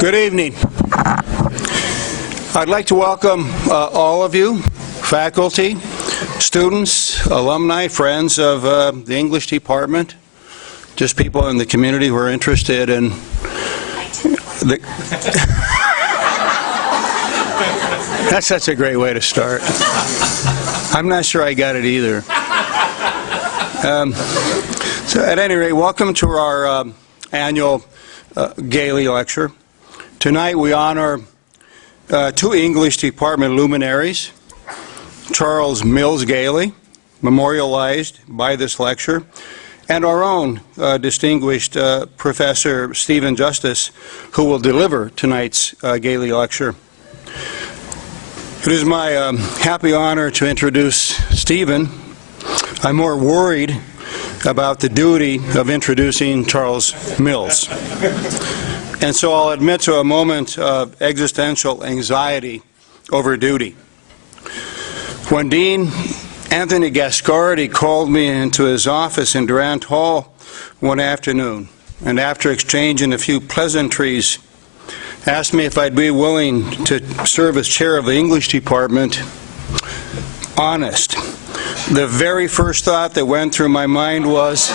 Good evening. I'd like to welcome all of you, faculty, students, alumni, friends of the English department, just people in the community who are interested in the... That's such a great way to start. I'm not sure I got it either. So at any rate, welcome to our annual Gayley lecture. Tonight we honor two English department luminaries, Charles Mills Gayley, memorialized by this lecture, and our own distinguished Professor Stephen Justice, who will deliver tonight's Gayley lecture. It is my happy honor to introduce Stephen. I'm more worried about the duty of introducing Charles Mills. And so I'll admit to a moment of existential anxiety over duty. When Dean Anthony Gascardi called me into his office in Durant Hall one afternoon, and after exchanging a few pleasantries, asked me if I'd be willing to serve as chair of the English department, honest, the very first thought that went through my mind was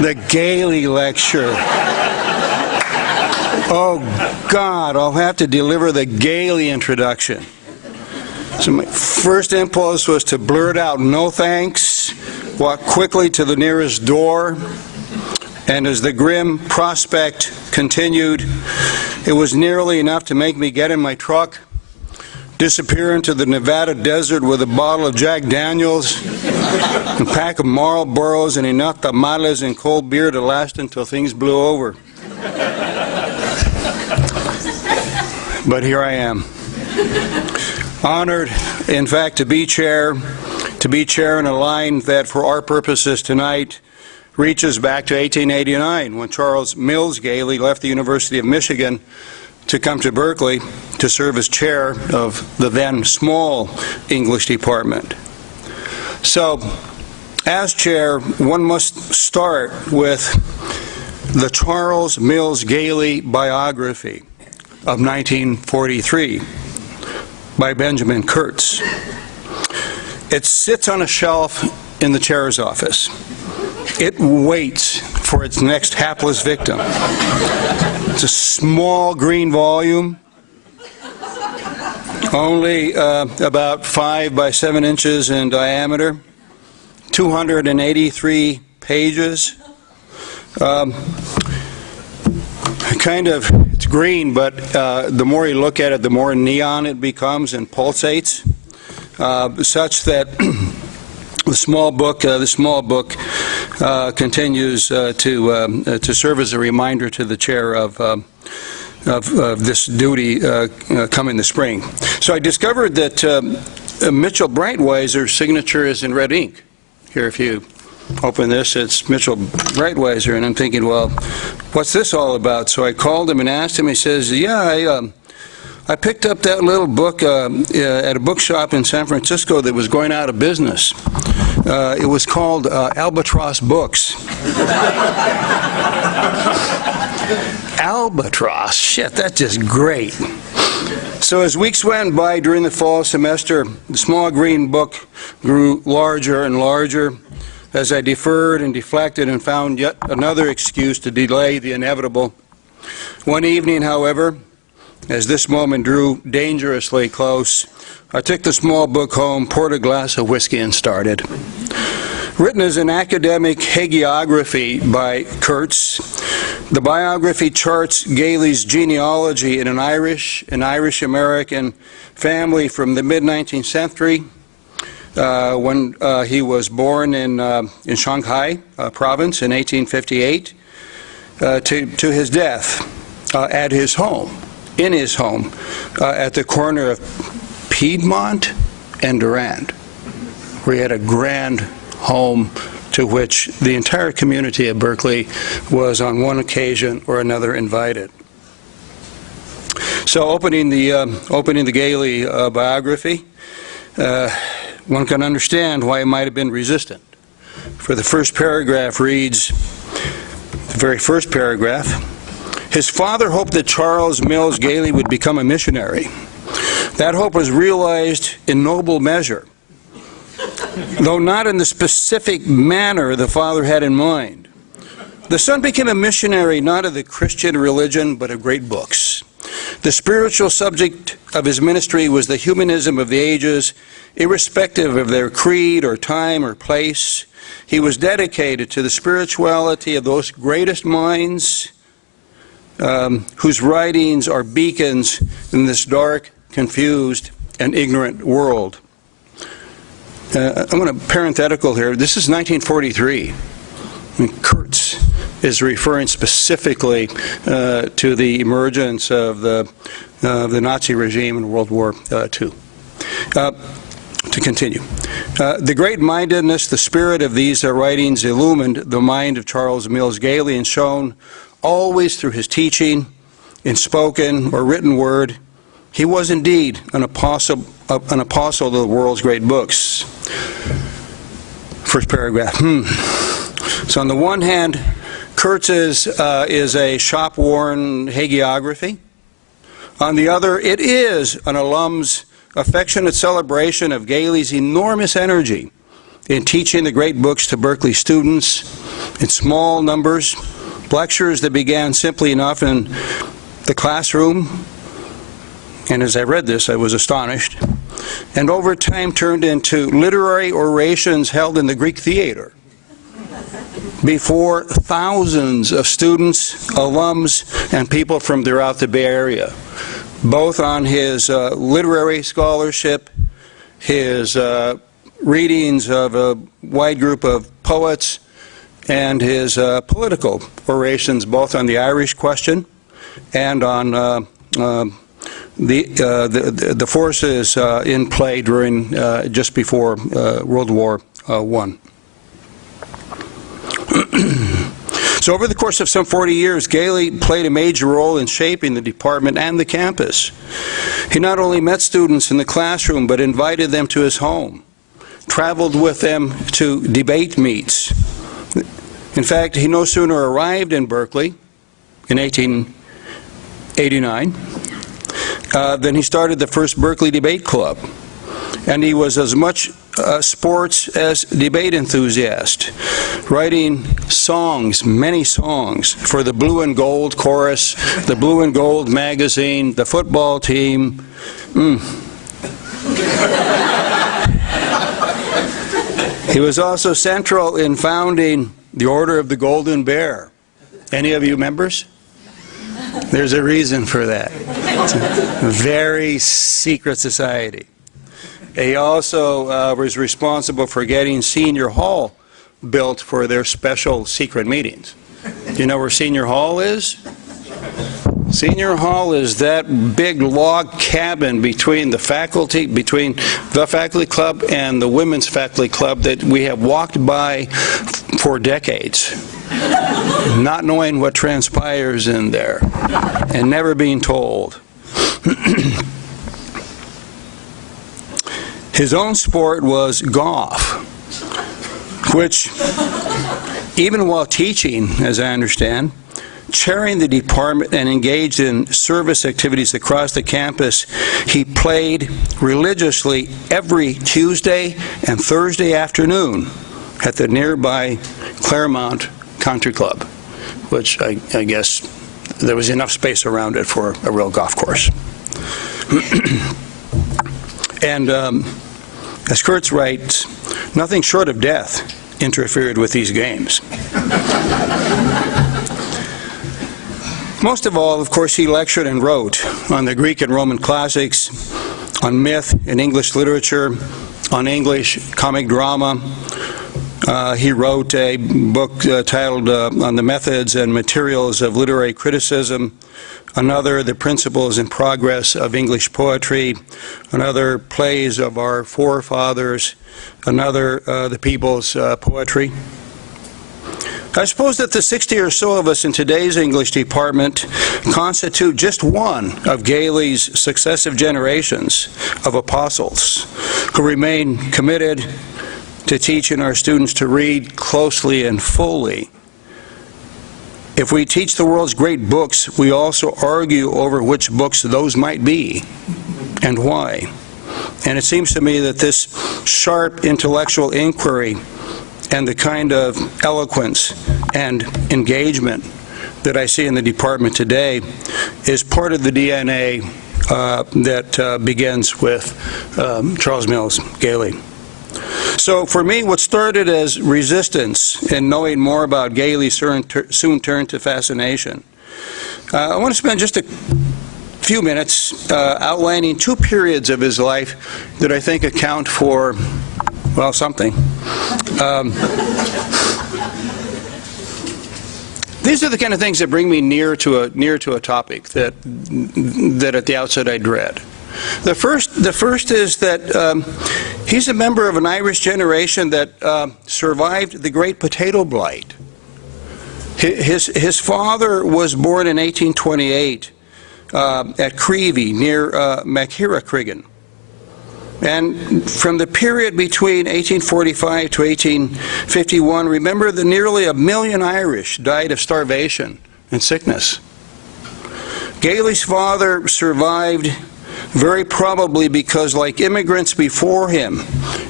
the Gayley lecture. Oh, God, I'll have to deliver the Gayley introduction. So my first impulse was to blurt out, "No thanks," walk quickly to the nearest door, and as the grim prospect continued, it was nearly enough to make me get in my truck, disappear into the Nevada desert with a bottle of Jack Daniels, a pack of Marlboros, and enough tamales and cold beer to last until things blew over. But here I am, honored, in fact, to be chair in a line that, for our purposes tonight, reaches back to 1889, when Charles Mills Gayley left the University of Michigan to come to Berkeley to serve as chair of the then small English department. So, as chair, one must start with the Charles Mills Gayley biography of 1943 by Benjamin Kurtz. It sits on a shelf in the chair's office. It waits for its next hapless victim. It's a small green volume, only about 5 by 7 inches in diameter, 283 pages. It's green, but the more you look at it, the more neon it becomes and pulsates, such that the small book continues to serve as a reminder to the chair of this duty coming this spring. So I discovered that Mitchell Breitweiser's signature is in red ink. Here, if you open this, it's Mitchell Breitweiser, and I'm thinking, well, what's this all about? So I called him and asked him. He says, yeah, I picked up that little book at a bookshop in San Francisco that was going out of business. It was called Albatross Books. Albatross, shit, that's just great. So as weeks went by during the fall semester, the small green book grew larger and larger as I deferred and deflected and found yet another excuse to delay the inevitable. One evening, however, as this moment drew dangerously close, I took the small book home, poured a glass of whiskey, and started. Written as an academic hagiography by Kurtz, the biography charts Gayley's genealogy in an Irish-American family from the mid-19th century, when he was born in Shanghai province in 1858, to his death at his home, in his home, at the corner of Piedmont and Durand, where he had a grand home to which the entire community of Berkeley was on one occasion or another invited. So opening the Gayley biography, one can understand why he might have been resistant. For the first paragraph reads, the very first paragraph, His father hoped that Charles Mills Gayley would become a missionary. That hope was realized in noble measure, though not in the specific manner the father had in mind. The son became a missionary not of the Christian religion, but of great books. The spiritual subject of his ministry was the humanism of the ages, irrespective of their creed or time or place. He was dedicated to the spirituality of those greatest minds whose writings are beacons in this dark, confused, and ignorant world. I'm going to parenthetical here. This is 1943. Kurtz is referring specifically to the emergence of the Nazi regime in World War II. To continue. The great-mindedness, the spirit of these writings illumined the mind of Charles Mills Gayley and shone always through his teaching in spoken or written word. He was indeed an apostle of the world's great books. First paragraph. So on the one hand, Kurtz's is a shop-worn hagiography. On the other, it is an alum's affectionate celebration of Gayley's enormous energy in teaching the great books to Berkeley students in small numbers, lectures that began simply enough in the classroom. And as I read this, I was astonished. And over time turned into literary orations held in the Greek theater before thousands of students, alums, and people from throughout the Bay Area, both on his literary scholarship, his readings of a wide group of poets, and his political orations, both on the Irish question and on the forces in play during just before World War I. So over the course of some 40 years, Gayley played a major role in shaping the department and the campus. He not only met students in the classroom, but invited them to his home, traveled with them to debate meets. In fact, he no sooner arrived in Berkeley in 1889 than he started the first Berkeley Debate Club. And he was as much a sports as debate enthusiast, writing songs, many songs, for the Blue and Gold Chorus, the Blue and Gold magazine, the football team. He was also central in founding the Order of the Golden Bear. Any of you members? There's a reason for that. It's a very secret society. He also was responsible for getting Senior Hall built for their special secret meetings. Do you know where Senior Hall is? Senior Hall is that big log cabin between the faculty club and the women's faculty club that we have walked by for decades, not knowing what transpires in there and never being told. His own sport was golf, which, even while teaching, as I understand, chairing the department and engaged in service activities across the campus, he played religiously every Tuesday and Thursday afternoon at the nearby Claremont Country Club, which I guess there was enough space around it for a real golf course. And as Kurtz writes, nothing short of death interfered with these games. Most of all, of course, he lectured and wrote on the Greek and Roman classics, on myth and English literature, on English comic drama. He wrote a book titled On the Methods and Materials of Literary Criticism, another, The Principles and Progress of English Poetry, another, Plays of Our Forefathers, another, The People's Poetry. I suppose that the 60 or so of us in today's English department constitute just one of Gayley's successive generations of apostles who remain committed to teaching our students to read closely and fully If we teach the world's great books, we also argue over which books those might be and why. And it seems to me that this sharp intellectual inquiry and the kind of eloquence and engagement that I see in the department today is part of the DNA that begins with Charles Mills, Gayley. So for me, what started as resistance and knowing more about Gayley soon turned to fascination. I want to spend just a few minutes outlining two periods of his life that I think account for, well, something. These are the kind of things that bring me near to a topic that at the outset I dread. The first is that he's a member of an Irish generation that survived the Great Potato Blight. His father was born in 1828 at Creevy near Magheracrigan. And from the period between 1845 to 1851, remember that nearly 1 million Irish died of starvation and sickness. Gayley's father survived very probably because, like immigrants before him,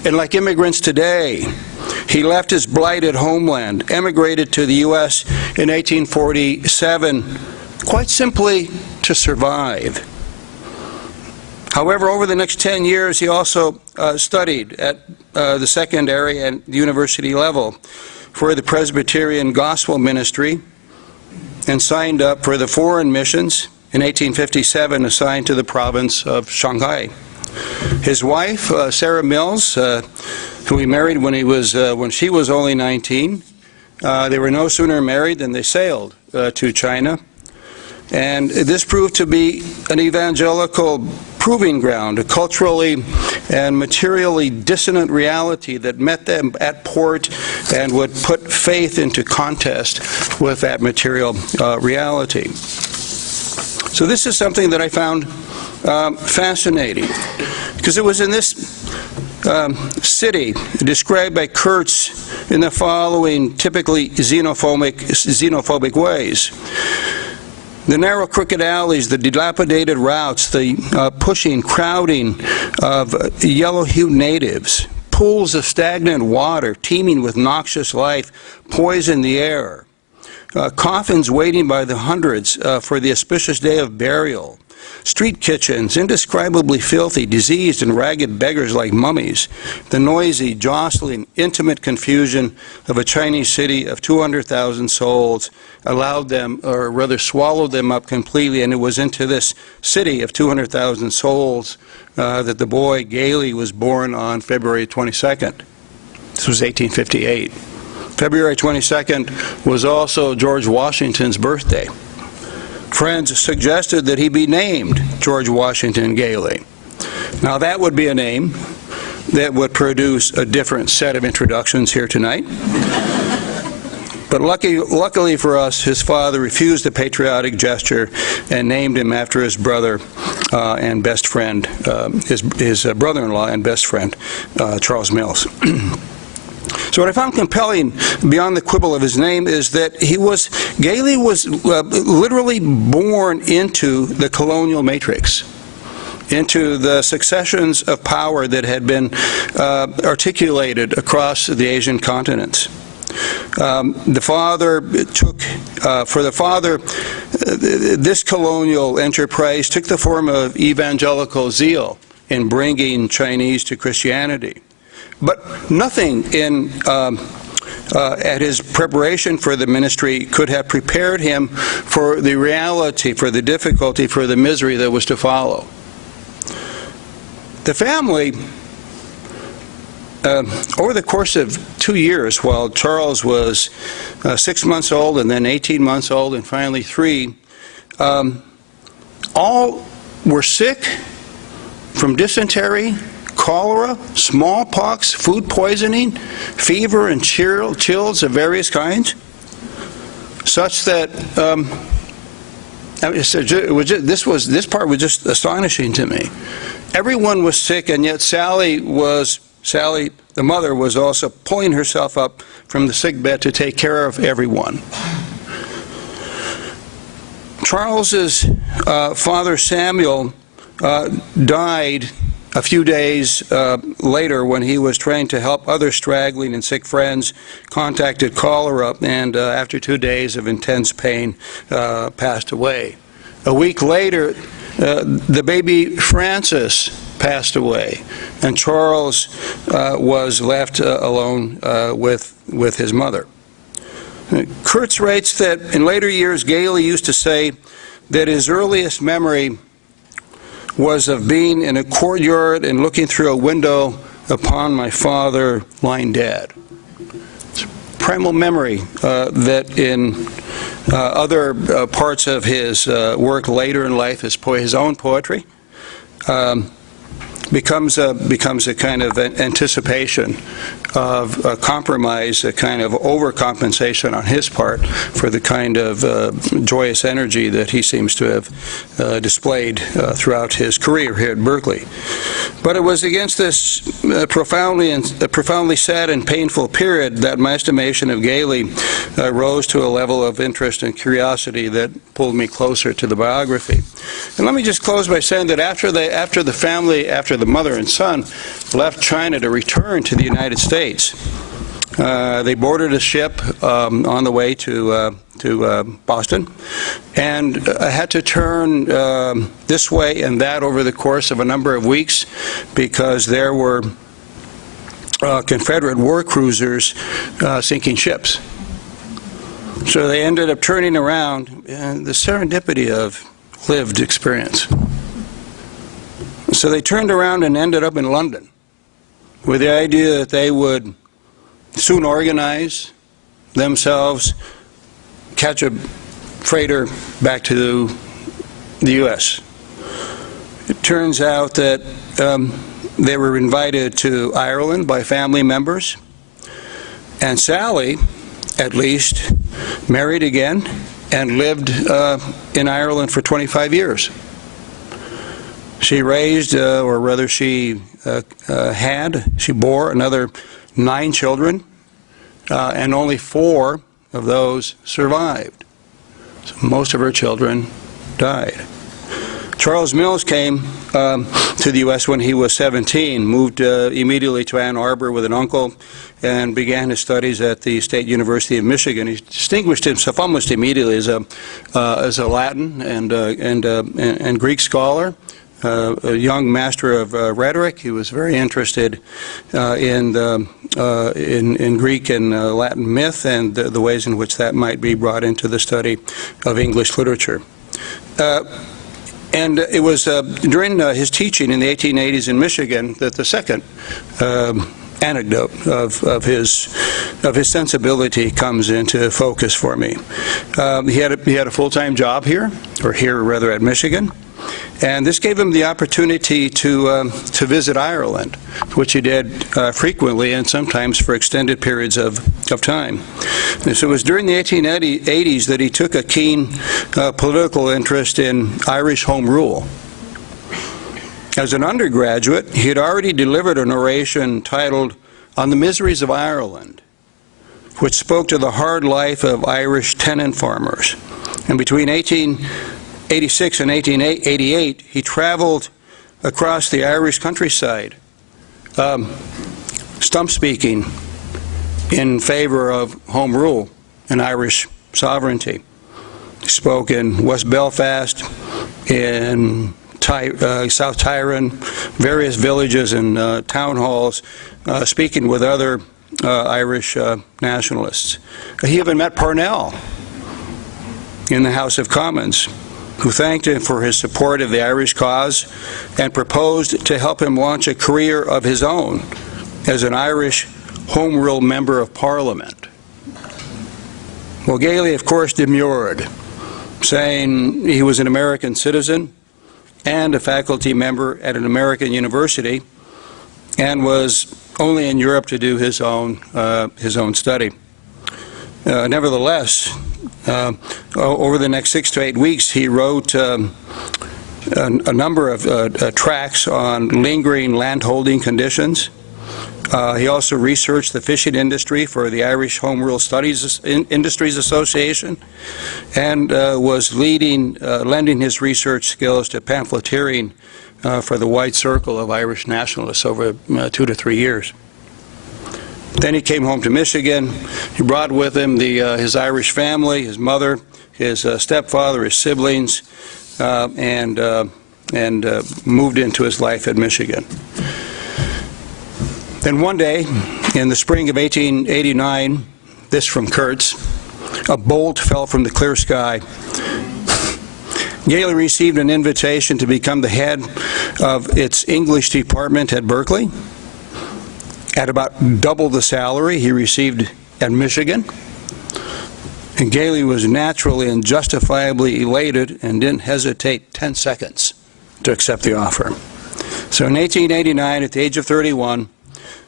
and like immigrants today, he left his blighted homeland, emigrated to the U.S. in 1847, quite simply to survive. However, over the next 10 years, he also studied at the secondary and university level for the Presbyterian Gospel Ministry and signed up for the foreign missions in 1857, assigned to the province of Shanghai. His wife, Sarah Mills, who he married when she was only 19, they were no sooner married than they sailed to China. And this proved to be an evangelical proving ground, a culturally and materially dissonant reality that met them at port and would put faith into contest with that material reality. So this is something that I found fascinating, because it was in this city, described by Kurtz in the following typically xenophobic ways. The narrow, crooked alleys, the dilapidated routes, the pushing, crowding of yellow-hued natives, pools of stagnant water teeming with noxious life poison the air, coffins waiting by the hundreds for the auspicious day of burial, street kitchens, indescribably filthy, diseased, and ragged beggars like mummies, the noisy, jostling, intimate confusion of a Chinese city of 200,000 souls allowed them, or rather swallowed them up completely, and it was into this city of 200,000 souls that the boy Gayley was born on February 22nd. This was 1858. February 22nd was also George Washington's birthday. Friends suggested that he be named George Washington Gayley. Now that would be a name that would produce a different set of introductions here tonight. But luckily for us, his father refused the patriotic gesture and named him after his brother and best friend, his brother-in-law and best friend, Charles Mills. So what I found compelling, beyond the quibble of his name, is that Gayley was literally born into the colonial matrix, into the successions of power that had been articulated across the Asian continents. The father took, this colonial enterprise took the form of evangelical zeal in bringing Chinese to Christianity. But nothing at his preparation for the ministry could have prepared him for the reality, for the difficulty, for the misery that was to follow. The family, over the course of 2 years, while Charles was 6 months old and then 18 months old and finally 3, all were sick from dysentery, cholera, smallpox, food poisoning, fever, and chills of various kinds, such that this part was just astonishing to me. Everyone was sick, and yet Sally, the mother, was also pulling herself up from the sick bed to take care of everyone. Charles's father Samuel died a few days later when he was trying to help other straggling and sick friends, contacted cholera, and after 2 days of intense pain, passed away. A week later, the baby Francis passed away, and Charles was left alone with his mother. Kurtz writes that in later years, Gayley used to say that his earliest memory was of being in a courtyard and looking through a window upon my father lying dead. It's a primal memory that in other parts of his work later in life, his own poetry, becomes a kind of anticipation of a compromise, a kind of overcompensation on his part for the kind of joyous energy that he seems to have displayed throughout his career here at Berkeley. But it was against this profoundly sad and painful period that my estimation of Gayley rose to a level of interest and curiosity that pulled me closer to the biography. And let me just close by saying that after the mother and son left China to return to the United States, they boarded a ship on the way to Boston, and had to turn this way and that over the course of a number of weeks because there were Confederate war cruisers sinking ships. So they ended up turning around, and the serendipity of lived experience. So they turned around and ended up in London with the idea that they would soon organize themselves, catch a freighter back to the U.S. It turns out that they were invited to Ireland by family members, and Sally, at least, married again and lived in Ireland for 25 years. She raised, or rather she bore another 9 children, and only 4 of those survived. So most of her children died. Charles Mills came to the U.S. when he was 17, moved immediately to Ann Arbor with an uncle, and began his studies at the State University of Michigan. He distinguished himself almost immediately as a Latin and Greek scholar. A young master of rhetoric. He was very interested in Greek and Latin myth and the ways in which that might be brought into the study of English literature. And it was during his teaching in the 1880s in Michigan that the second anecdote of his sensibility comes into focus for me. He had a full-time job here rather at Michigan. And this gave him the opportunity to visit Ireland, which he did frequently and sometimes for extended periods of time. And so it was during the 1880s that he took a keen political interest in Irish Home Rule. As an undergraduate, he had already delivered an oration titled On the Miseries of Ireland, which spoke to the hard life of Irish tenant farmers. And between 1886 and 1888, he traveled across the Irish countryside, stump speaking in favor of home rule and Irish sovereignty. He spoke in West Belfast, in South Tyrone, various villages and town halls, speaking with other Irish nationalists. He even met Parnell in the House of Commons, who thanked him for his support of the Irish cause and proposed to help him launch a career of his own as an Irish Home Rule Member of Parliament. Well, Gayley, of course, demurred, saying he was an American citizen and a faculty member at an American university and was only in Europe to do his own study. Nevertheless, over the next 6 to 8 weeks, he wrote a number of tracts on lingering landholding conditions, He also researched the fishing industry for the Irish Home Rule Studies Industries Association, and was lending his research skills to pamphleteering for the wide circle of Irish nationalists over 2 to 3 years. Then he came home to Michigan. He brought with him his Irish family, his mother, his stepfather, his siblings, and moved into his life at Michigan. Then one day, in the spring of 1889, this from Kurtz, a bolt fell from the clear sky. Gayley received an invitation to become the head of its English department at Berkeley at about double the salary he received at Michigan. And Gayley was naturally and justifiably elated and didn't hesitate 10 seconds to accept the offer. So in 1889, at the age of 31,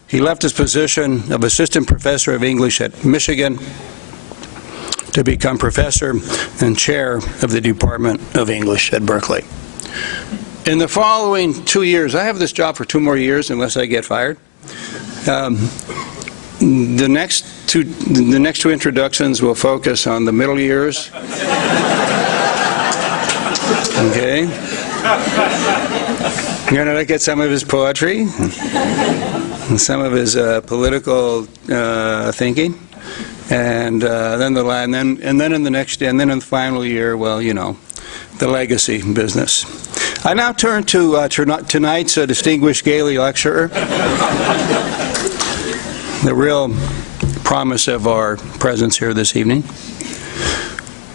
he left his position of assistant professor of English at Michigan to become professor and chair of the Department of English at Berkeley. In the following 2 years, I have this job for 2 more years unless I get fired. The next two introductions will focus on the middle years. Okay. You're going to look at some of his poetry and some of his political thinking, and then in the final year, well, you know, the legacy business. I now turn to tonight's distinguished Gayley lecturer, the real promise of our presence here this evening.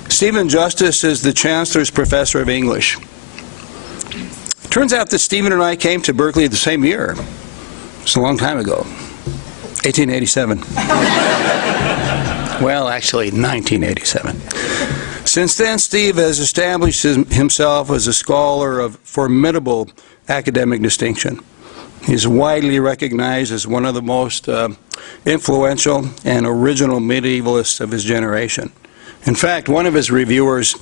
Stephen Justice is the Chancellor's Professor of English. Turns out that Stephen and I came to Berkeley the same year. It's a long time ago, 1887. Well, actually, 1987. Since then, Steve has established himself as a scholar of formidable academic distinction. He's widely recognized as one of the most influential and original medievalists of his generation. In fact, one of his reviewers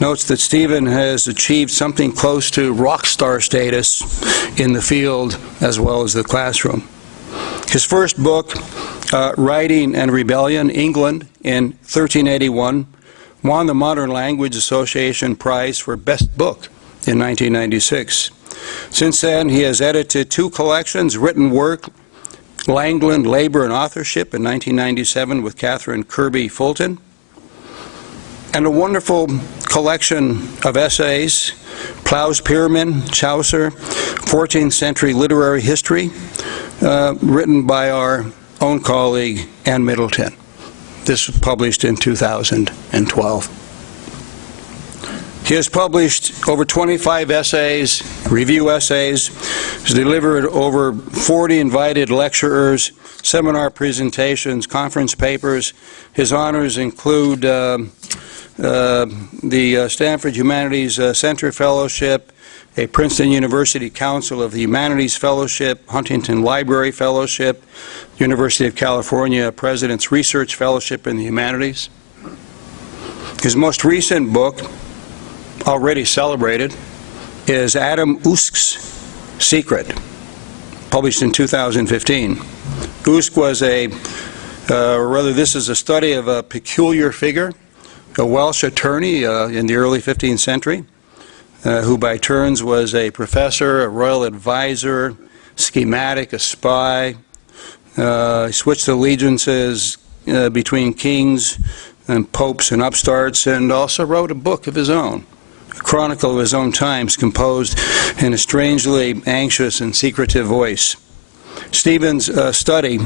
notes that Stephen has achieved something close to rock star status in the field as well as the classroom. His first book, Writing and Rebellion, England, in 1381, won the Modern Language Association Prize for Best Book in 1996. Since then, he has edited 2 collections, written work, Langland, Labor and Authorship in 1997 with Catherine Kirby Fulton, and a wonderful collection of essays, Plough's Pyramid, Chaucer, 14th Century Literary History, written by our own colleague, Ann Middleton. This was published in 2012. He has published over 25 essays, review essays, has delivered over 40 invited lecturers, seminar presentations, conference papers. His honors include the Stanford Humanities Center Fellowship, a Princeton University Council of the Humanities Fellowship, Huntington Library Fellowship, University of California President's Research Fellowship in the Humanities. His most recent book, already celebrated, is Adam Usk's Secret, published in 2015. Usk was this is a study of a peculiar figure, a Welsh attorney in the early 15th century, who by turns was a professor, a royal advisor, schematic, a spy. He switched allegiances between kings and popes and upstarts, and also wrote a book of his own, a chronicle of his own times, composed in a strangely anxious and secretive voice. Stephen's study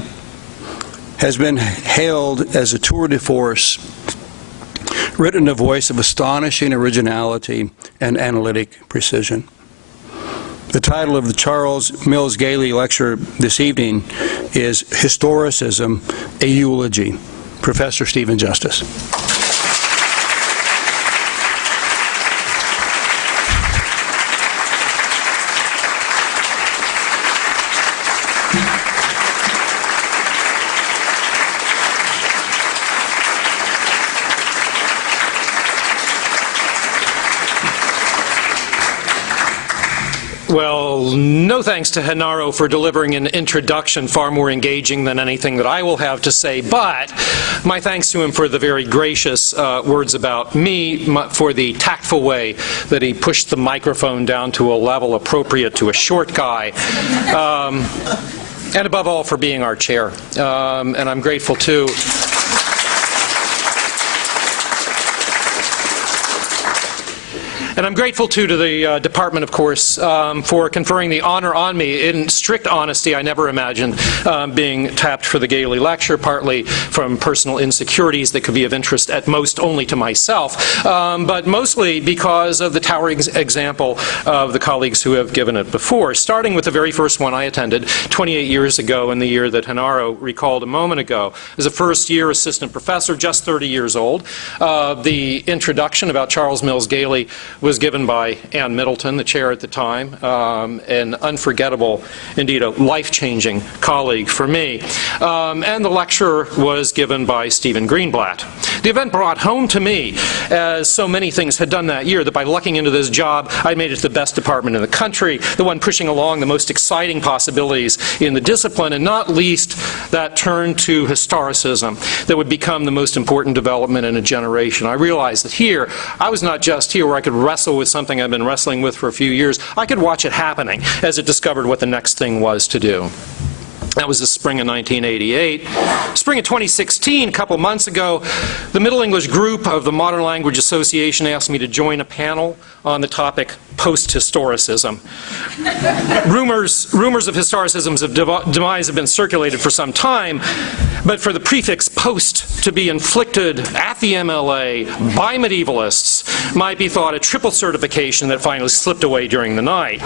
has been hailed as a tour de force, written in a voice of astonishing originality and analytic precision. The title of the Charles Mills Gayley lecture this evening is Historicism, a Eulogy. Professor Stephen Justice. Well, no thanks to Genaro for delivering an introduction far more engaging than anything that I will have to say, but my thanks to him for the very gracious words about me, for the tactful way that he pushed the microphone down to a level appropriate to a short guy, and above all for being our chair. And I'm grateful too. And I'm grateful, too, to the department, of course, for conferring the honor on me. In strict honesty, I never imagined being tapped for the Gayley Lecture, partly from personal insecurities that could be of interest at most only to myself, but mostly because of the towering example of the colleagues who have given it before, starting with the very first one I attended 28 years ago, in the year that Genaro recalled a moment ago. As a first-year assistant professor, just 30 years old. The introduction about Charles Mills Gayley was given by Ann Middleton, the chair at the time, an unforgettable, indeed a life-changing colleague for me. And the lecture was given by Stephen Greenblatt. The event brought home to me, as so many things had done that year, that by lucking into this job, I made it to the best department in the country, the one pushing along the most exciting possibilities in the discipline, and not least that turn to historicism that would become the most important development in a generation. I realized that here, I was not just here where I could wrestle with something I've been wrestling with for a few years. I could watch it happening as it discovered what the next thing was to do. That was the spring of 1988. Spring of 2016, a couple months ago, the Middle English group of the Modern Language Association asked me to join a panel on the topic post-historicism. Rumors of historicism's demise have been circulated for some time, but for the prefix post to be inflicted at the MLA by medievalists might be thought a triple certification that finally slipped away during the night.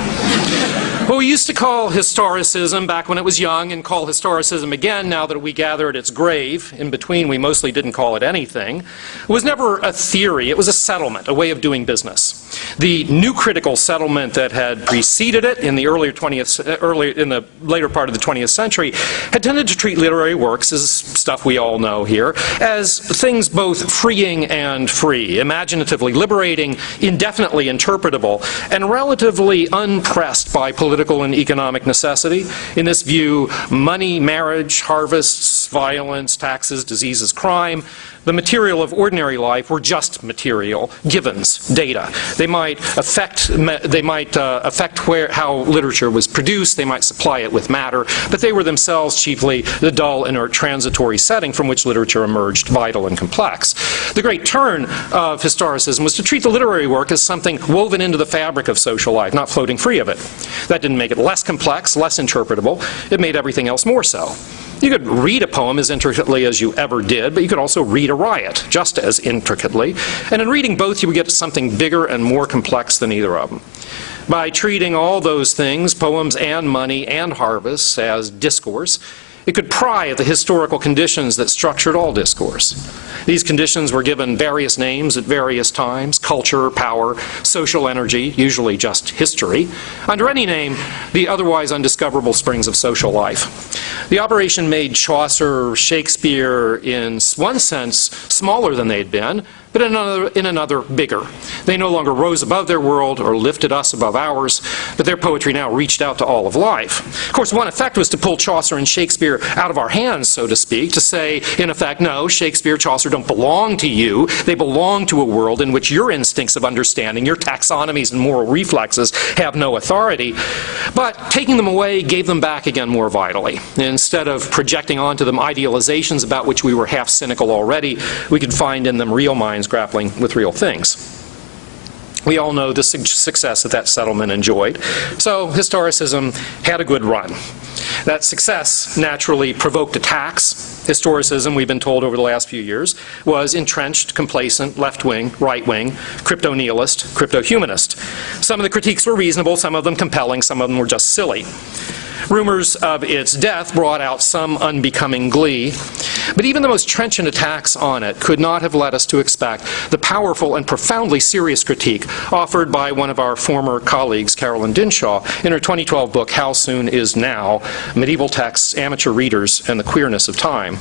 What we used to call historicism back when it was young, and call historicism again now that we gather at its grave, in between we mostly didn't call it anything, was never a theory, it was a settlement, a way of doing business. The new critical settlement that had preceded it in the in the later part of the 20th century had tended to treat literary works, as stuff we all know here, as things both freeing and free, imaginatively liberating, indefinitely interpretable, and relatively unpressed by political and economic necessity. In this view, money, marriage, harvests, violence, taxes, diseases, crime, the material of ordinary life were just material, givens, data. They might affect how literature was produced, they might supply it with matter, but they were themselves chiefly the dull, inert, transitory setting from which literature emerged, vital and complex. The great turn of historicism was to treat the literary work as something woven into the fabric of social life, not floating free of it. That didn't make it less complex, less interpretable. It made everything else more so. You could read a poem as intricately as you ever did, but you could also read a riot just as intricately. And in reading both, you would get to something bigger and more complex than either of them. By treating all those things, poems and money and harvests, as discourse, it could pry at the historical conditions that structured all discourse. These conditions were given various names at various times: culture, power, social energy, usually just history. Under any name, the otherwise undiscoverable springs of social life. The operation made Chaucer or Shakespeare, in one sense, smaller than they'd been, but in another bigger. They no longer rose above their world or lifted us above ours, but their poetry now reached out to all of life. Of course, one effect was to pull Chaucer and Shakespeare out of our hands, so to speak, to say, in effect, no, Shakespeare, Chaucer don't belong to you. They belong to a world in which your instincts of understanding, your taxonomies and moral reflexes have no authority. But taking them away gave them back again more vitally. Instead of projecting onto them idealizations about which we were half cynical already, we could find in them real minds grappling with real things. We all know the success that settlement enjoyed. So historicism had a good run. That success naturally provoked attacks. Historicism, we've been told over the last few years, was entrenched, complacent, left-wing, right-wing, crypto-nihilist, crypto-humanist. Some of the critiques were reasonable, some of them compelling, some of them were just silly. Rumors of its death brought out some unbecoming glee, but even the most trenchant attacks on it could not have led us to expect the powerful and profoundly serious critique offered by one of our former colleagues, Carolyn Dinshaw, in her 2012 book, How Soon Is Now? Medieval Texts, Amateur Readers, and the Queerness of Time.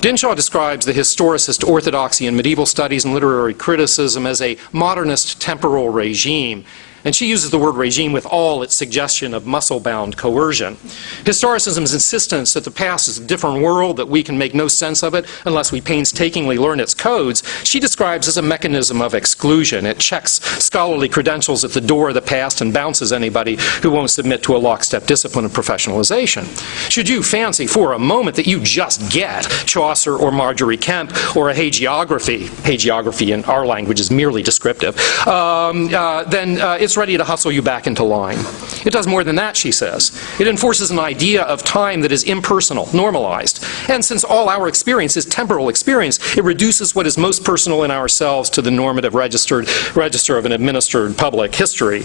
Dinshaw describes the historicist orthodoxy in medieval studies and literary criticism as a modernist temporal regime, And she uses the word regime with all its suggestion of muscle-bound coercion. Historicism's insistence that the past is a different world, that we can make no sense of it unless we painstakingly learn its codes, she describes as a mechanism of exclusion. It checks scholarly credentials at the door of the past and bounces anybody who won't submit to a lockstep discipline of professionalization. Should you fancy for a moment that you just get Chaucer or Marjorie Kemp or a hagiography in our language is merely descriptive, then it's ready to hustle you back into line. It does more than that, she says. It enforces an idea of time that is impersonal, normalized. And since all our experience is temporal experience, it reduces what is most personal in ourselves to the normative register of an administered public history.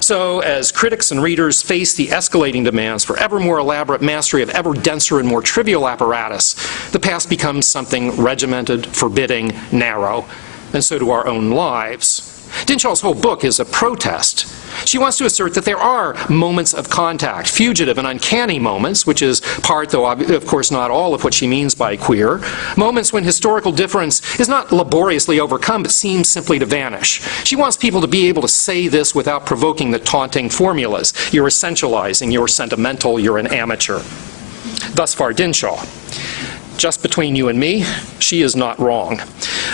So, as critics and readers face the escalating demands for ever more elaborate mastery of ever denser and more trivial apparatus, the past becomes something regimented, forbidding, narrow, and so do our own lives. Dinshaw's whole book is a protest. She wants to assert that there are moments of contact, fugitive and uncanny moments, which is part, though of course not all, of what she means by queer, moments when historical difference is not laboriously overcome but seems simply to vanish. She wants people to be able to say this without provoking the taunting formulas. You're essentializing, you're sentimental, you're an amateur. Thus far, Dinshaw. Just between you and me, she is not wrong.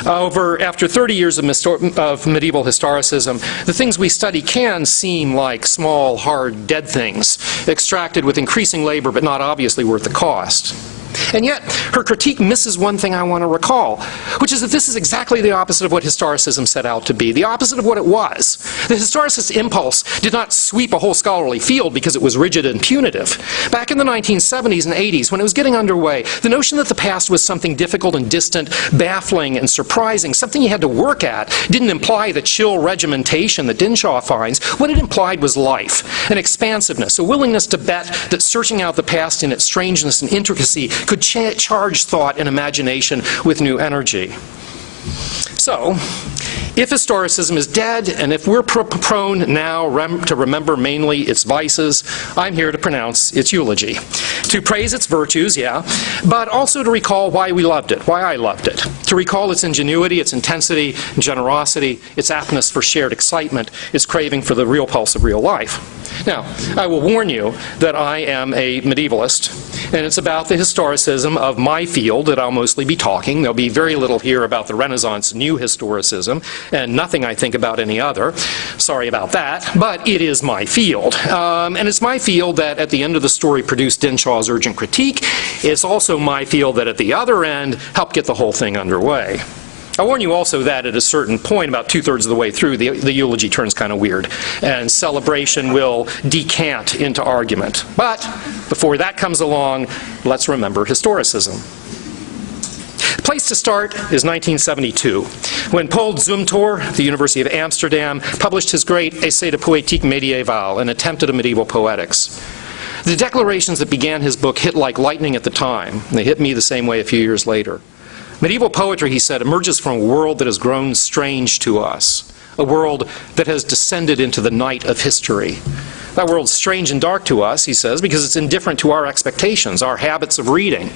After 30 years of medieval historicism, the things we study can seem like small, hard, dead things, extracted with increasing labor but not obviously worth the cost. And yet, her critique misses one thing I want to recall, which is that this is exactly the opposite of what historicism set out to be, the opposite of what it was. The historicist impulse did not sweep a whole scholarly field because it was rigid and punitive. Back in the 1970s and 80s, when it was getting underway, the notion that the past was something difficult and distant, baffling and surprising, something you had to work at, didn't imply the chill regimentation that Dinshaw finds. What it implied was life, an expansiveness, a willingness to bet that searching out the past in its strangeness and intricacy could charge thought and imagination with new energy. So, if historicism is dead, and if we're prone now to remember mainly its vices, I'm here to pronounce its eulogy. To praise its virtues, yeah, but also to recall why we loved it, why I loved it. To recall its ingenuity, its intensity, generosity, its aptness for shared excitement, its craving for the real pulse of real life. Now, I will warn you that I am a medievalist, and it's about the historicism of my field that I'll mostly be talking. There'll be very little here about the Renaissance new historicism, and nothing, I think, about any other. Sorry about that, but it is my field. And it's my field that at the end of the story produced Dinshaw's urgent critique. It's also my field that at the other end helped get the whole thing underway. I warn you also that at a certain point, about 2/3 of the way through, the eulogy turns kind of weird, and celebration will decant into argument. But before that comes along, let's remember historicism. The place to start is 1972, when Paul Zumthor, at the University of Amsterdam, published his great Essai de Poétique Médiévale, an attempt at a medieval poetics. The declarations that began his book hit like lightning at the time. They hit me the same way a few years later. Medieval poetry, he said, emerges from a world that has grown strange to us, a world that has descended into the night of history. That world's strange and dark to us, he says, because it's indifferent to our expectations, our habits of reading.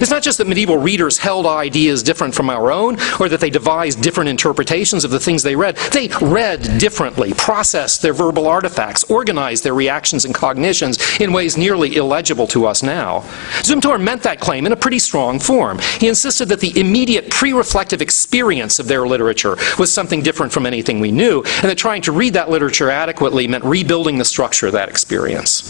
It's not just that medieval readers held ideas different from our own, or that they devised different interpretations of the things they read. They read differently, processed their verbal artifacts, organized their reactions and cognitions in ways nearly illegible to us now. Zumthor meant that claim in a pretty strong form. He insisted that the immediate pre-reflective experience of their literature was something different from anything we knew, and that trying to read that literature adequately meant rebuilding the structure of that experience.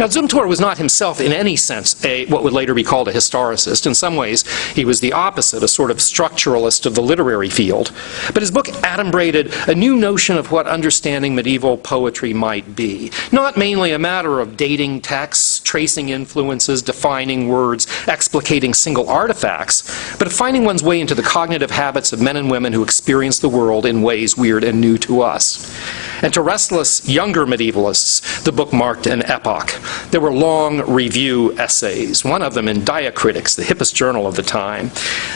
Now, Zumthor was not himself in any sense what would later be called a historicist. In some ways, he was the opposite, a sort of structuralist of the literary field. But his book adumbrated a new notion of what understanding medieval poetry might be. Not mainly a matter of dating texts, tracing influences, defining words, explicating single artifacts, but of finding one's way into the cognitive habits of men and women who experience the world in ways weird and new to us. And to restless younger medievalists, the book marked an epoch. There were long review essays, one of them in Diacritics, the hippest journal of the time.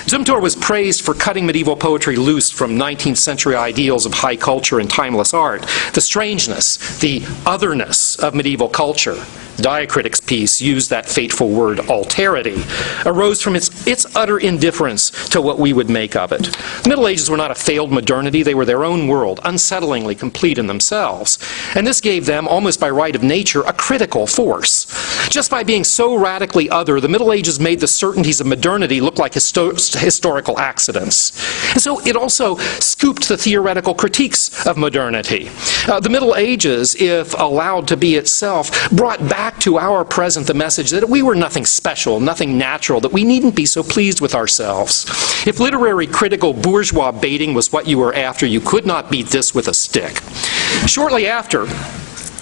Zumthor was praised for cutting medieval poetry loose from 19th century ideals of high culture and timeless art, the strangeness, the otherness of medieval culture. Diacritics piece used that fateful word, alterity, arose from its utter indifference to what we would make of it. The Middle Ages were not a failed modernity, they were their own world, unsettlingly complete in themselves. themselves. And this gave them, almost by right of nature, a critical force. Just by being so radically other, the Middle Ages made the certainties of modernity look like historical accidents. And so it also scooped the theoretical critiques of modernity. The Middle Ages, if allowed to be itself, brought back to our present the message that we were nothing special, nothing natural, that we needn't be so pleased with ourselves. If literary critical bourgeois baiting was what you were after, you could not beat this with a stick. Shortly after,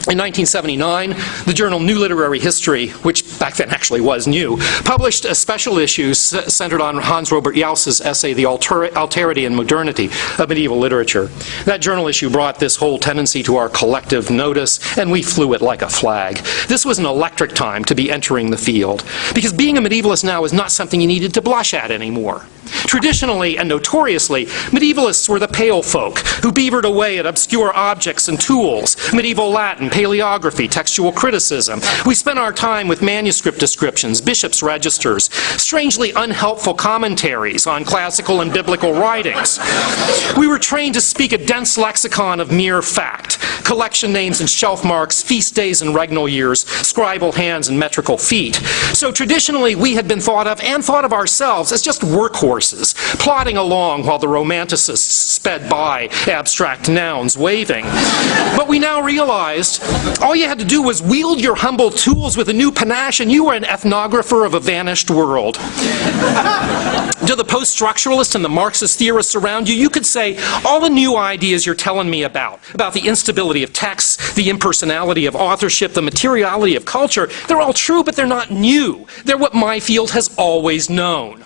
in 1979, the journal New Literary History, which back then actually was new, published a special issue centered on Hans Robert Jauss's essay, The Alterity and Modernity of Medieval Literature. That journal issue brought this whole tendency to our collective notice, and we flew it like a flag. This was an electric time to be entering the field, because being a medievalist now is not something you needed to blush at anymore. Traditionally and notoriously, medievalists were the pale folk who beavered away at obscure objects and tools, medieval Latin, paleography, textual criticism. We spent our time with manuscript descriptions, bishops' registers, strangely unhelpful commentaries on classical and biblical writings. We were trained to speak a dense lexicon of mere fact, collection names and shelf marks, feast days and regnal years, scribal hands and metrical feet. So traditionally, we had been thought of, and thought of ourselves, as just workhorses, plodding along while the romanticists sped by, abstract nouns waving. But we now realized all you had to do was wield your humble tools with a new panache and you were an ethnographer of a vanished world. To the post-structuralists and the Marxist theorists around you, you could say, all the new ideas you're telling me about the instability of texts, the impersonality of authorship, the materiality of culture, they're all true, but they're not new. They're what my field has always known.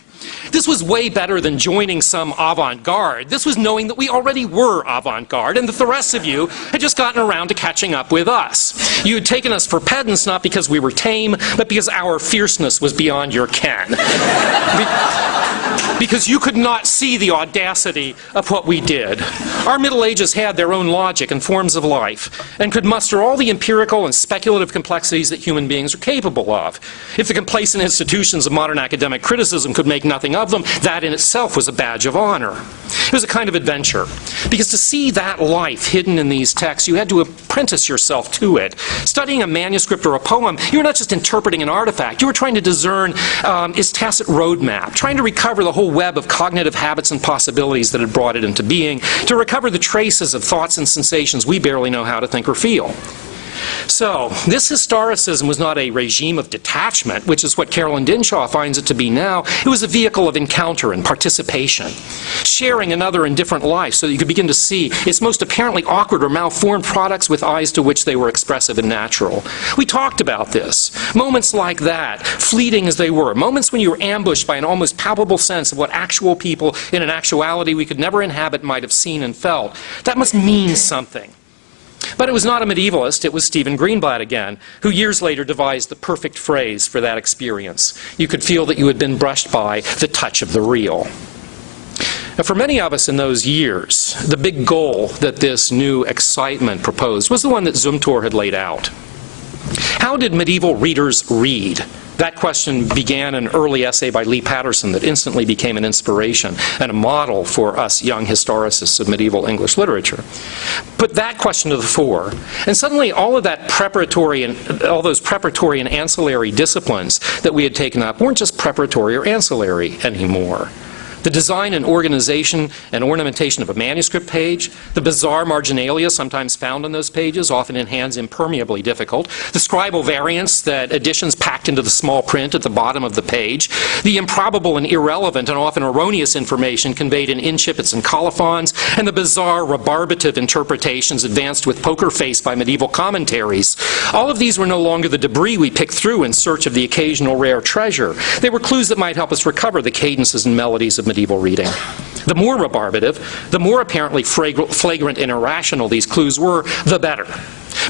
This was way better than joining some avant-garde. This was knowing that we already were avant-garde and that the rest of you had just gotten around to catching up with us. You had taken us for pedants not because we were tame, but because our fierceness was beyond your ken. Because you could not see the audacity of what we did. Our Middle Ages had their own logic and forms of life, and could muster all the empirical and speculative complexities that human beings are capable of. If the complacent institutions of modern academic criticism could make nothing of them, that in itself was a badge of honor. It was a kind of adventure, because to see that life hidden in these texts, you had to apprentice yourself to it. Studying a manuscript or a poem, you were not just interpreting an artifact, you were trying to discern its tacit roadmap, trying to recover the whole web of cognitive habits and possibilities that had brought it into being, to recover the traces of thoughts and sensations we barely know how to think or feel. So, this historicism was not a regime of detachment, which is what Carolyn Dinshaw finds it to be now. It was a vehicle of encounter and participation, sharing another and different life so that you could begin to see its most apparently awkward or malformed products with eyes to which they were expressive and natural. We talked about this. Moments like that, fleeting as they were, moments when you were ambushed by an almost palpable sense of what actual people in an actuality we could never inhabit might have seen and felt. That must mean something. But it was not a medievalist, it was Stephen Greenblatt again, who years later devised the perfect phrase for that experience. You could feel that you had been brushed by the touch of the real. Now, for many of us in those years, the big goal that this new excitement proposed was the one that Zumthor had laid out. How did medieval readers read? That question began an early essay by Lee Patterson that instantly became an inspiration and a model for us young historicists of medieval English literature. Put that question to the fore, and suddenly all of that preparatory and all those preparatory and ancillary disciplines that we had taken up weren't just preparatory or ancillary anymore. The design and organization and ornamentation of a manuscript page, the bizarre marginalia sometimes found on those pages, often in hands impermeably difficult, the scribal variants that additions packed into the small print at the bottom of the page, the improbable and irrelevant and often erroneous information conveyed in incipits and colophons, and the bizarre rebarbative interpretations advanced with poker face by medieval commentaries. All of these were no longer the debris we picked through in search of the occasional rare treasure. They were clues that might help us recover the cadences and melodies of medieval reading. The more rebarbative, the more apparently flagrant and irrational these clues were, the better.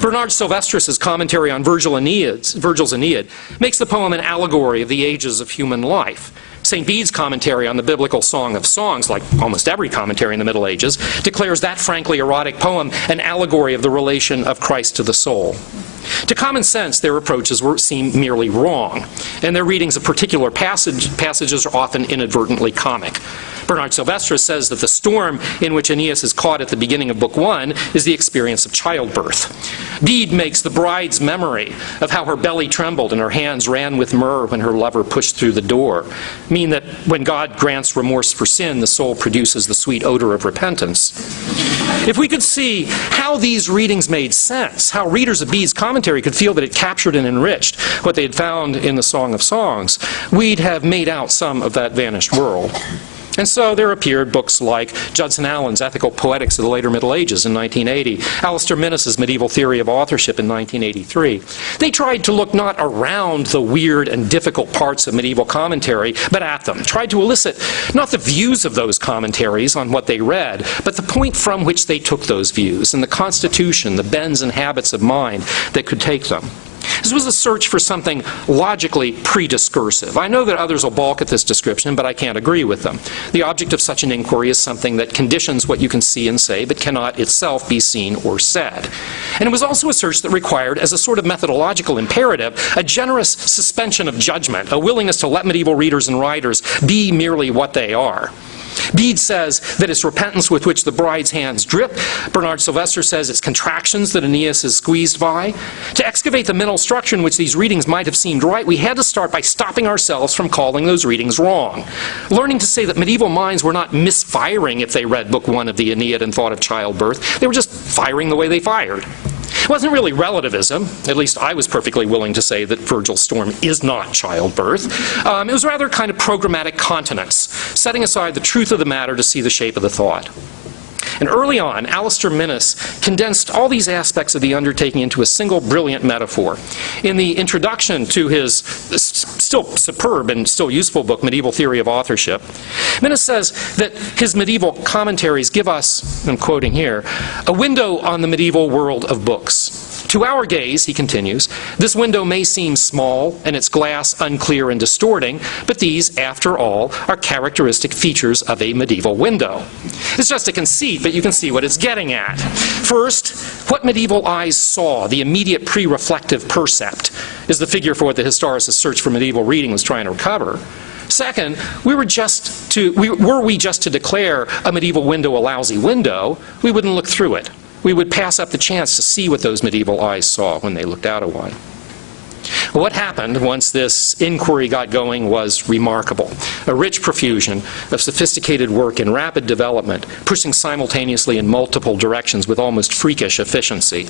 Bernard Silvestris' commentary on Virgil's Aeneid makes the poem an allegory of the ages of human life. St. Bede's commentary on the biblical Song of Songs, like almost every commentary in the Middle Ages, declares that frankly erotic poem an allegory of the relation of Christ to the soul. To common sense, their approaches seem merely wrong, and their readings of particular passages are often inadvertently comic. Bernard Silvestris says that the storm in which Aeneas is caught at the beginning of Book 1 is the experience of childbirth. Bede makes the bride's memory of how her belly trembled and her hands ran with myrrh when her lover pushed through the door mean that when God grants remorse for sin, the soul produces the sweet odor of repentance. If we could see how these readings made sense, how readers of Bede's commentary could feel that it captured and enriched what they had found in the Song of Songs, we'd have made out some of that vanished world. And so there appeared books like Judson Allen's Ethical Poetics of the Later Middle Ages in 1980, Alistair Minnis's Medieval Theory of Authorship in 1983. They tried to look not around the weird and difficult parts of medieval commentary, but at them, tried to elicit not the views of those commentaries on what they read, but the point from which they took those views, and the constitution, the bends and habits of mind that could take them. This was a search for something logically pre-discursive. I know that others will balk at this description, but I can't agree with them. The object of such an inquiry is something that conditions what you can see and say, but cannot itself be seen or said. And it was also a search that required, as a sort of methodological imperative, a generous suspension of judgment, a willingness to let medieval readers and writers be merely what they are. Bede says that it's repentance with which the bride's hands drip. Bernard Sylvester says it's contractions that Aeneas is squeezed by. To excavate the mental structure in which these readings might have seemed right, we had to start by stopping ourselves from calling those readings wrong. Learning to say that medieval minds were not misfiring if they read Book 1 of the Aeneid and thought of childbirth. They were just firing the way they fired. It wasn't really relativism. At least I was perfectly willing to say that Virgil's storm is not childbirth. It was rather kind of programmatic continence, setting aside the truth of the matter to see the shape of the thought. And early on, Alistair Minnis condensed all these aspects of the undertaking into a single brilliant metaphor. In the introduction to his still superb and still useful book, Medieval Theory of Authorship, Minnis says that his medieval commentaries give us, I'm quoting here, a window on the medieval world of books. To our gaze, he continues, this window may seem small and its glass unclear and distorting, but these, after all, are characteristic features of a medieval window. It's just a conceit, but you can see what it's getting at. First, what medieval eyes saw, the immediate pre-reflective percept, is the figure for what the historicist search for medieval reading was trying to recover. Second, were we just to declare a medieval window a lousy window, we wouldn't look through it. We would pass up the chance to see what those medieval eyes saw when they looked out of one. What happened once this inquiry got going was remarkable. A rich profusion of sophisticated work in rapid development, pushing simultaneously in multiple directions with almost freakish efficiency.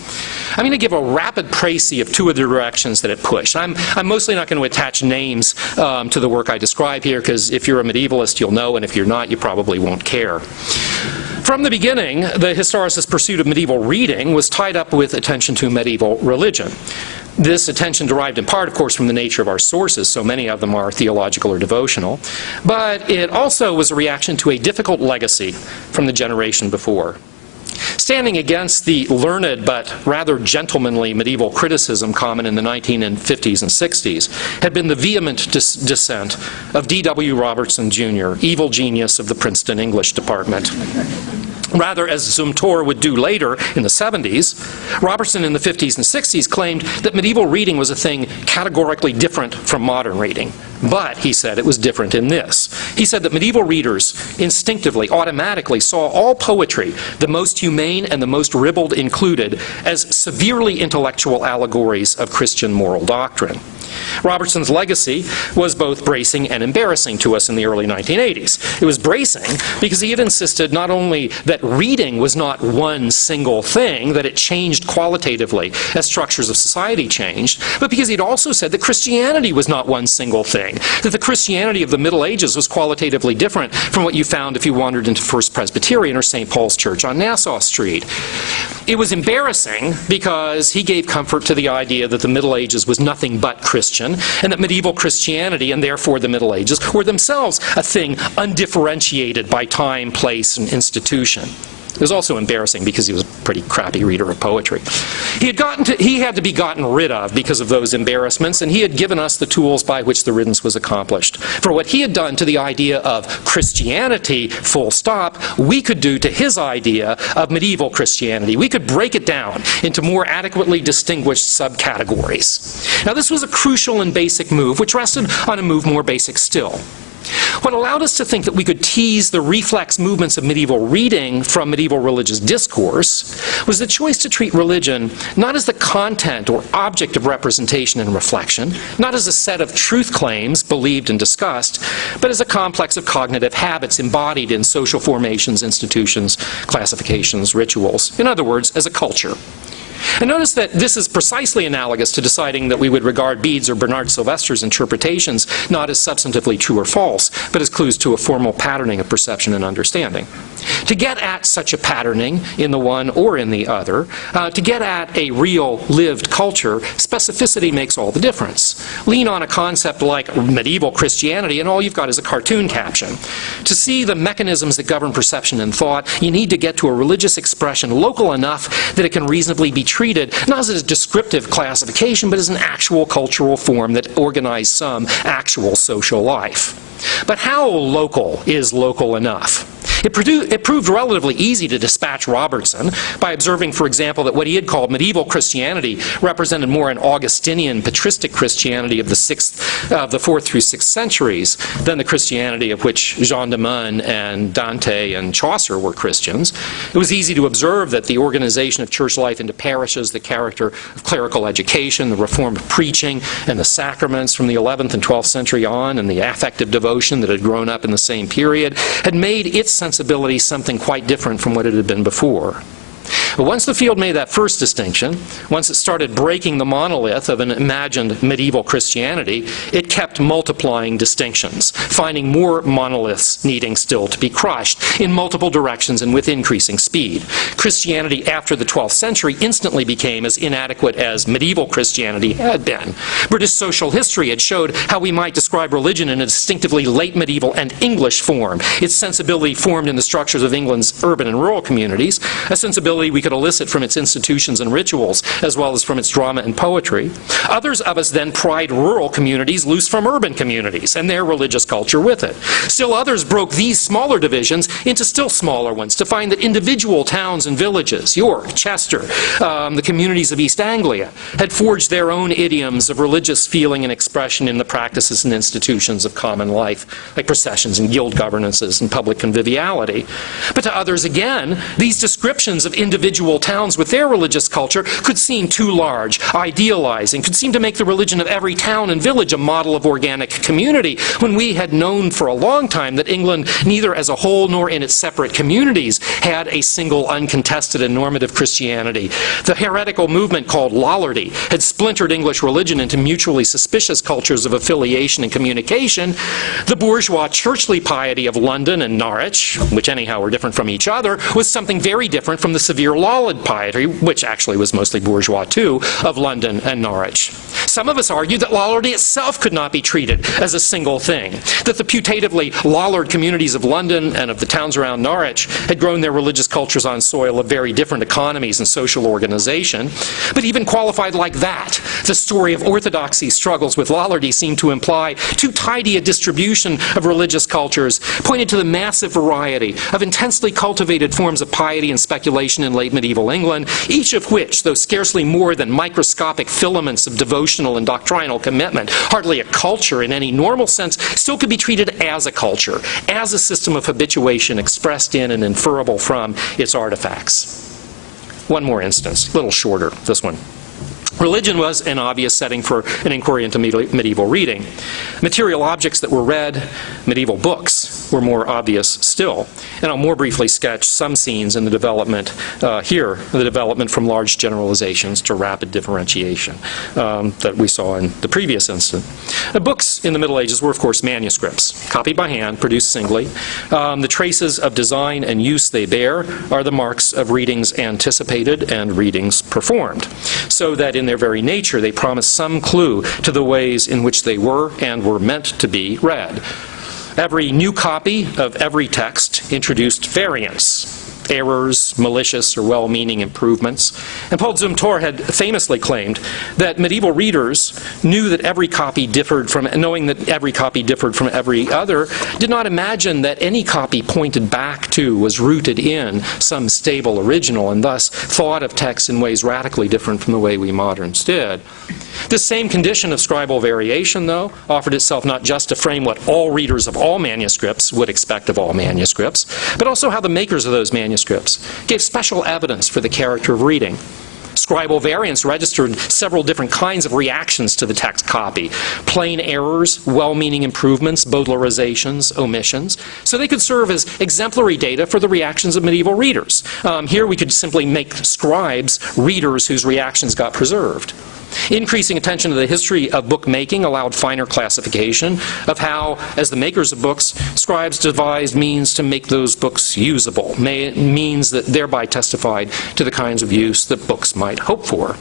I'm going to give a rapid précis of two of the directions that it pushed. I'm mostly not going to attach names to the work I describe here, because if you're a medievalist, you'll know, and if you're not, you probably won't care. From the beginning, the historicist pursuit of medieval reading was tied up with attention to medieval religion. This attention derived in part, of course, from the nature of our sources, so many of them are theological or devotional, but it also was a reaction to a difficult legacy from the generation before. Standing against the learned but rather gentlemanly medieval criticism common in the 1950s and 60s had been the vehement dissent of D.W. Robertson, Jr., evil genius of the Princeton English department. Rather, as Zumthor would do later in the 70s, Robertson in the 50s and 60s claimed that medieval reading was a thing categorically different from modern reading. But, he said, it was different in this. He said that medieval readers instinctively, automatically saw all poetry, the most humane and the most ribald included, as severely intellectual allegories of Christian moral doctrine. Robertson's legacy was both bracing and embarrassing to us in the early 1980s. It was bracing because he had insisted not only that reading was not one single thing, that it changed qualitatively as structures of society changed, but because he'd also said that Christianity was not one single thing, that the Christianity of the Middle Ages was qualitatively different from what you found if you wandered into First Presbyterian or St. Paul's Church on Nassau Street. It was embarrassing because he gave comfort to the idea that the Middle Ages was nothing but Christian, and that medieval Christianity, and therefore the Middle Ages, were themselves a thing undifferentiated by time, place, and institution. It was also embarrassing because he was a pretty crappy reader of poetry. He had to be gotten rid of because of those embarrassments, and he had given us the tools by which the riddance was accomplished. For what he had done to the idea of Christianity, full stop, we could do to his idea of medieval Christianity. We could break it down into more adequately distinguished subcategories. Now, this was a crucial and basic move, which rested on a move more basic still. What allowed us to think that we could tease the reflex movements of medieval reading from medieval religious discourse was the choice to treat religion not as the content or object of representation and reflection, not as a set of truth claims believed and discussed, but as a complex of cognitive habits embodied in social formations, institutions, classifications, rituals. In other words, as a culture. And notice that this is precisely analogous to deciding that we would regard Bede's or Bernard Sylvester's interpretations not as substantively true or false, but as clues to a formal patterning of perception and understanding. To get at such a patterning in the one or in the other, to get at a real lived culture, specificity makes all the difference. Lean on a concept like medieval Christianity and all you've got is a cartoon caption. To see the mechanisms that govern perception and thought, you need to get to a religious expression local enough that it can reasonably be treated not as a descriptive classification, but as an actual cultural form that organized some actual social life. But how local is local enough? It proved relatively easy to dispatch Robertson by observing, for example, that what he had called medieval Christianity represented more an Augustinian patristic Christianity of the 4th through 6th centuries than the Christianity of which Jean de Meun and Dante and Chaucer were Christians. It was easy to observe that the organization of church life into parishes, the character of clerical education, the reformed preaching, and the sacraments from the 11th and 12th century on, and the affective devotion that had grown up in the same period, had made its sensibility something quite different from what it had been before. But once the field made that first distinction, once it started breaking the monolith of an imagined medieval Christianity, it kept multiplying distinctions, finding more monoliths needing still to be crushed in multiple directions and with increasing speed. Christianity after the 12th century instantly became as inadequate as medieval Christianity had been. British social history had showed how we might describe religion in a distinctively late medieval and English form. Its sensibility formed in the structures of England's urban and rural communities, a sensibility we could elicit from its institutions and rituals, as well as from its drama and poetry. Others of us then pried rural communities loose from urban communities, and their religious culture with it. Still others broke these smaller divisions into still smaller ones, to find that individual towns and villages, York, Chester, the communities of East Anglia, had forged their own idioms of religious feeling and expression in the practices and institutions of common life, like processions and guild governances and public conviviality. But to others again, these descriptions of individual towns with their religious culture could seem too large, idealizing, could seem to make the religion of every town and village a model of organic community, when we had known for a long time that England, neither as a whole nor in its separate communities, had a single uncontested and normative Christianity. The heretical movement called Lollardy had splintered English religion into mutually suspicious cultures of affiliation and communication. The bourgeois churchly piety of London and Norwich, which anyhow were different from each other, was something very different from the severe Lollard piety, which actually was mostly bourgeois too, of London and Norwich. Some of us argued that Lollardy itself could not be treated as a single thing, that the putatively Lollard communities of London and of the towns around Norwich had grown their religious cultures on soil of very different economies and social organization. But even qualified like that, the story of orthodoxy struggles with Lollardy seemed to imply too tidy a distribution of religious cultures, pointed to the massive variety of intensely cultivated forms of piety and speculation in late medieval England, each of which, though scarcely more than microscopic filaments of devotional and doctrinal commitment, hardly a culture in any normal sense, still could be treated as a culture, as a system of habituation expressed in and inferable from its artifacts. One more instance, a little shorter, this one. Religion was an obvious setting for an inquiry into medieval reading. Material objects that were read, medieval books, were more obvious still. And I'll more briefly sketch some scenes in the development here, the development from large generalizations to rapid differentiation that we saw in the previous instant. Books in the Middle Ages were, of course, manuscripts, copied by hand, produced singly. The traces of design and use they bear are the marks of readings anticipated and readings performed, so that in their very nature they promise some clue to the ways in which they were and were meant to be read. Every new copy of every text introduced variants. errors, malicious or well-meaning improvements. And Paul Zumthor had famously claimed that medieval readers knew that every copy differed from, knowing that every copy differed from every other, did not imagine that any copy pointed back to, was rooted in, some stable original, and thus thought of text in ways radically different from the way we moderns did. This same condition of scribal variation, though, offered itself not just to frame what all readers of all manuscripts would expect of all manuscripts, but also how the makers of those manuscripts gave special evidence for the character of reading. Scribal variants registered several different kinds of reactions to the text copy: plain errors, well-meaning improvements, bowdlerizations, omissions, so they could serve as exemplary data for the reactions of medieval readers. Here we could simply make scribes readers whose reactions got preserved. Increasing attention to the history of bookmaking allowed finer classification of how, as the makers of books, scribes devised means to make those books usable, means that thereby testified to the kinds of use that books might hope for.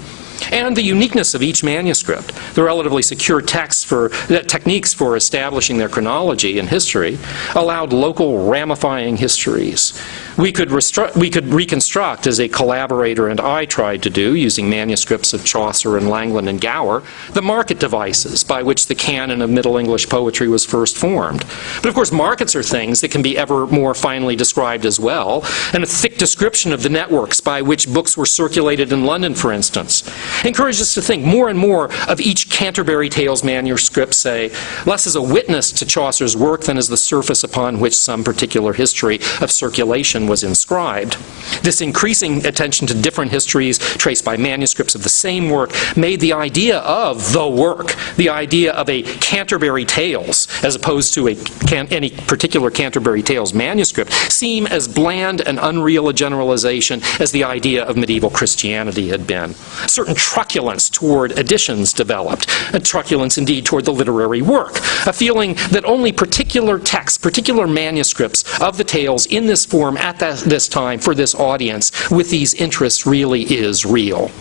And the uniqueness of each manuscript, the relatively secure techniques for establishing their chronology and history, allowed local ramifying histories. We could reconstruct, as a collaborator and I tried to do, using manuscripts of Chaucer and Langland and Gower, the market devices by which the canon of Middle English poetry was first formed. But of course, markets are things that can be ever more finely described as well, and a thick description of the networks by which books were circulated in London, for instance, encouraged us to think more and more of each Canterbury Tales manuscript, say, less as a witness to Chaucer's work than as the surface upon which some particular history of circulation was inscribed. This increasing attention to different histories traced by manuscripts of the same work made the idea of the work, the idea of a Canterbury Tales, as opposed to any particular Canterbury Tales manuscript, seem as bland and unreal a generalization as the idea of medieval Christianity had been. Certain truculence toward editions developed, a truculence indeed toward the literary work, a feeling that only particular texts, particular manuscripts of the tales in this form at this time for this audience with these interests really is real.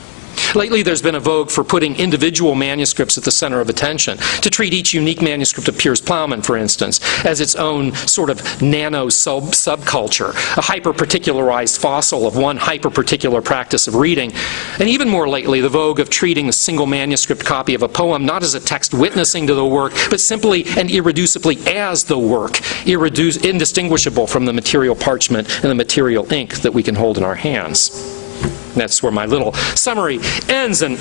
Lately, there's been a vogue for putting individual manuscripts at the center of attention, to treat each unique manuscript of Piers Plowman, for instance, as its own sort of nano-subculture, a hyper-particularized fossil of one hyper-particular practice of reading. And even more lately, the vogue of treating a single manuscript copy of a poem not as a text witnessing to the work, but simply and irreducibly as the work, indistinguishable from the material parchment and the material ink that we can hold in our hands. That's where my little summary ends, and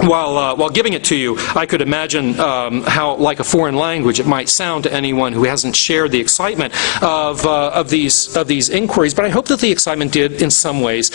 while giving it to you, I could imagine how, like a foreign language, it might sound to anyone who hasn't shared the excitement of these inquiries. But I hope that the excitement did, in some ways,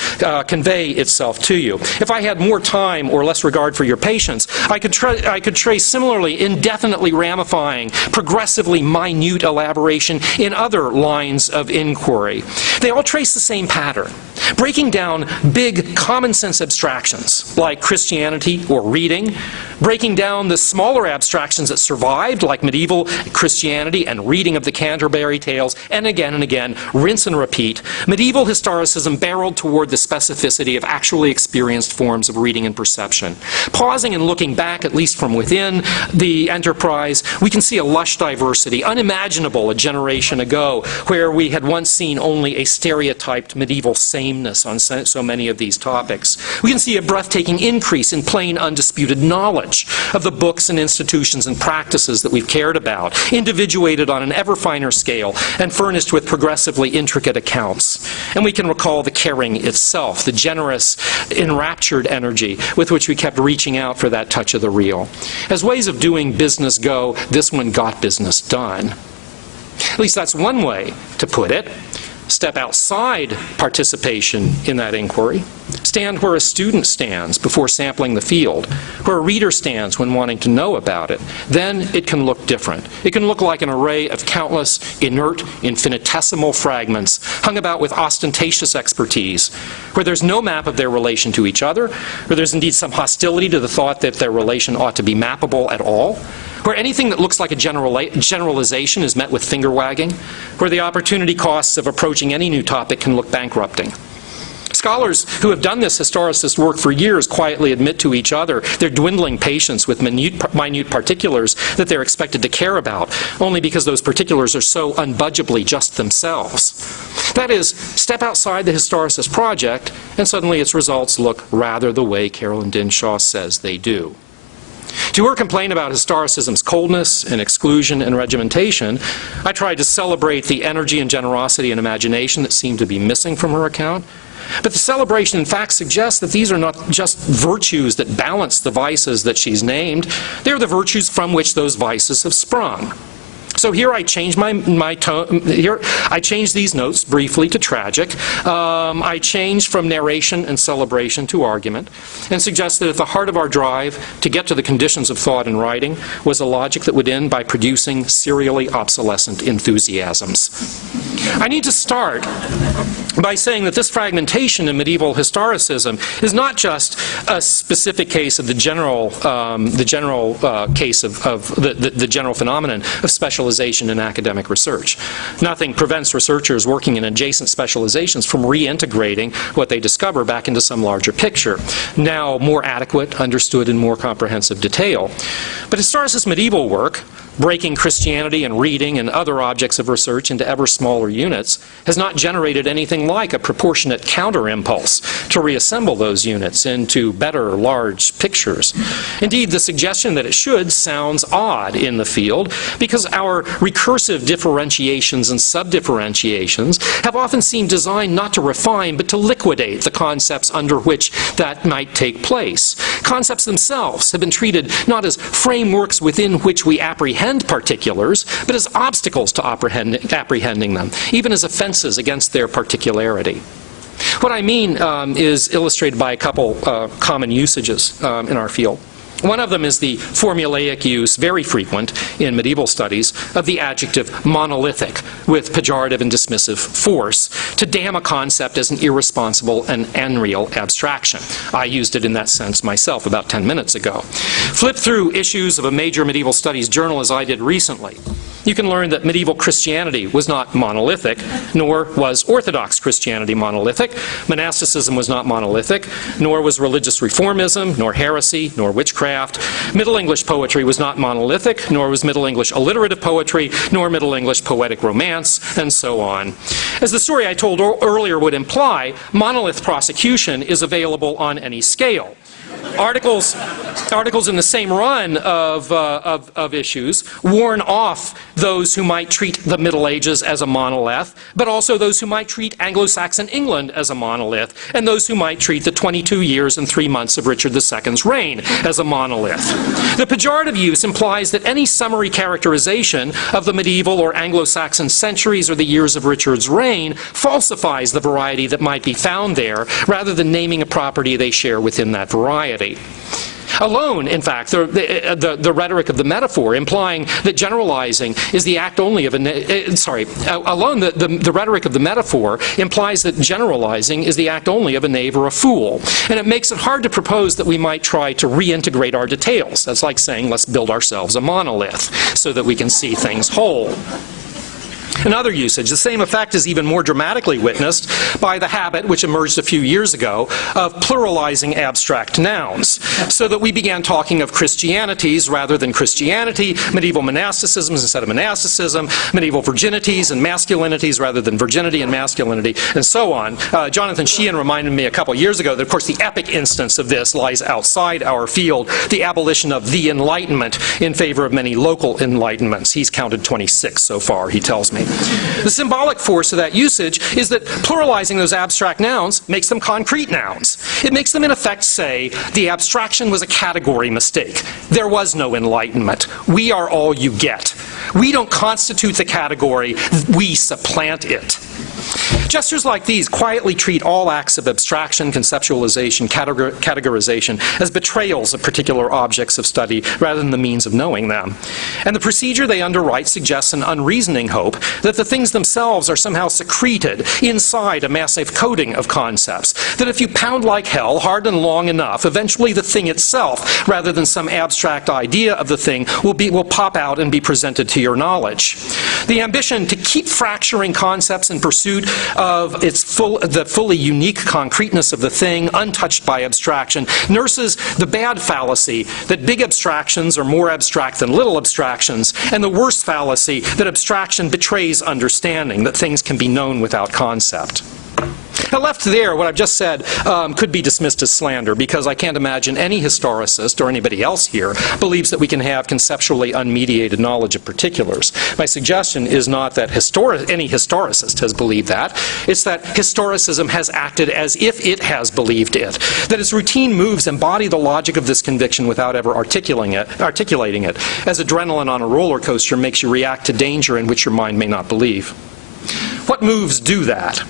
convey itself to you. If I had more time or less regard for your patience, I could trace similarly indefinitely ramifying, progressively minute elaboration in other lines of inquiry. They all trace the same pattern, breaking down big common sense abstractions like Christianity or reading, breaking down the smaller abstractions that survived like medieval Christianity and reading of the Canterbury Tales, and again, rinse and repeat. Medieval historicism barreled toward the specificity of actually experienced forms of reading and perception. Pausing and looking back, at least from within the enterprise, we can see a lush diversity, unimaginable a generation ago, where we had once seen only a stereotyped medieval sameness on so many of these topics. We can see a breathtaking increase in plain, undisputed knowledge of the books and institutions and practices that we've cared about, individuated on an ever finer scale and furnished with progressively intricate accounts. And we can recall the caring itself, the generous, enraptured energy with which we kept reaching out for that touch of the real. As ways of doing business go, this one got business done. At least that's one way to put it. Step outside participation in that inquiry. Stand where a student stands before sampling the field, where a reader stands when wanting to know about it. Then it can look different. It can look like an array of countless, inert, infinitesimal fragments hung about with ostentatious expertise, where there's no map of their relation to each other, where there's indeed some hostility to the thought that their relation ought to be mappable at all, where anything that looks like a generalization is met with finger-wagging, where the opportunity costs of approaching any new topic can look bankrupting. Scholars who have done this historicist work for years quietly admit to each other their dwindling patience with minute particulars that they're expected to care about, only because those particulars are so unbudgeably just themselves. That is, step outside the historicist project, and suddenly its results look rather the way Carolyn Dinshaw says they do. To her complaint about historicism's coldness and exclusion and regimentation, I tried to celebrate the energy and generosity and imagination that seemed to be missing from her account. But the celebration, in fact, suggests that these are not just virtues that balance the vices that she's named. They're the virtues from which those vices have sprung. So here I changed my tone. Here I changed these notes briefly to tragic. I changed from narration and celebration to argument, and suggested that at the heart of our drive to get to the conditions of thought and writing was a logic that would end by producing serially obsolescent enthusiasms. I need to start by saying that this fragmentation in medieval historicism is not just a specific case of the general case of the general phenomenon of specialization in academic research. Nothing prevents researchers working in adjacent specializations from reintegrating what they discover back into some larger picture, now more adequate, understood in more comprehensive detail. But historicist medieval work, breaking Christianity and reading and other objects of research into ever smaller units, has not generated anything like a proportionate counter-impulse to reassemble those units into better, large pictures. Indeed, the suggestion that it should sounds odd in the field, because our recursive differentiations and subdifferentiations have often seemed designed not to refine, but to liquidate the concepts under which that might take place. Concepts themselves have been treated not as frameworks within which we apprehend particulars, but as obstacles to apprehending them, even as offenses against their particularity. What I mean is illustrated by a couple common usages in our field. One of them is the formulaic use, very frequent in medieval studies, of the adjective monolithic with pejorative and dismissive force to damn a concept as an irresponsible and unreal abstraction. I used it in that sense myself about 10 minutes ago. Flip through issues of a major medieval studies journal as I did recently. You can learn that medieval Christianity was not monolithic, nor was Orthodox Christianity monolithic. Monasticism was not monolithic, nor was religious reformism, nor heresy, nor witchcraft. Middle English poetry was not monolithic, nor was Middle English alliterative poetry, nor Middle English poetic romance, and so on. As the story I told earlier would imply, monolith prosecution is available on any scale. Articles in the same run of issues warn off those who might treat the Middle Ages as a monolith, but also those who might treat Anglo-Saxon England as a monolith, and those who might treat the 22 years and 3 months of Richard II's reign as a monolith. The pejorative use implies that any summary characterization of the medieval or Anglo-Saxon centuries or the years of Richard's reign falsifies the variety that might be found there, rather than naming a property they share within that variety. Alone, in fact, the rhetoric of the metaphor, implying that generalizing is the act only of the rhetoric of the metaphor implies that generalizing is the act only of a knave or a fool. And it makes it hard to propose that we might try to reintegrate our details. That's like saying, let's build ourselves a monolith so that we can see things whole. Another usage, the same effect is even more dramatically witnessed by the habit, which emerged a few years ago, of pluralizing abstract nouns, so that we began talking of Christianities rather than Christianity, medieval monasticisms instead of monasticism, medieval virginities and masculinities rather than virginity and masculinity, and so on. Jonathan Sheehan reminded me a couple years ago that, of course, the epic instance of this lies outside our field, the abolition of the Enlightenment in favor of many local enlightenments. He's counted 26 so far, he tells me. The symbolic force of that usage is that pluralizing those abstract nouns makes them concrete nouns. It makes them, in effect, say the abstraction was a category mistake. There was no enlightenment. We are all you get. We don't constitute the category, we supplant it. Gestures like these quietly treat all acts of abstraction, conceptualization, categorization as betrayals of particular objects of study rather than the means of knowing them. And the procedure they underwrite suggests an unreasoning hope that the things themselves are somehow secreted inside a massive coating of concepts, that if you pound like hell hard and long enough, eventually the thing itself, rather than some abstract idea of the thing, will pop out and be presented to your knowledge. The ambition to keep fracturing concepts in pursuit of the fully unique concreteness of the thing, untouched by abstraction, nurses the bad fallacy that big abstractions are more abstract than little abstractions, and the worst fallacy that abstraction betrays understanding, that things can be known without concept. Now, left there, what I've just said could be dismissed as slander, because I can't imagine any historicist, or anybody else here, believes that we can have conceptually unmediated knowledge of particulars. My suggestion is not that any historicist has believed that. It's that historicism has acted as if it has believed it, that its routine moves embody the logic of this conviction without ever articulating it, as adrenaline on a roller coaster makes you react to danger in which your mind may not believe. What moves do that?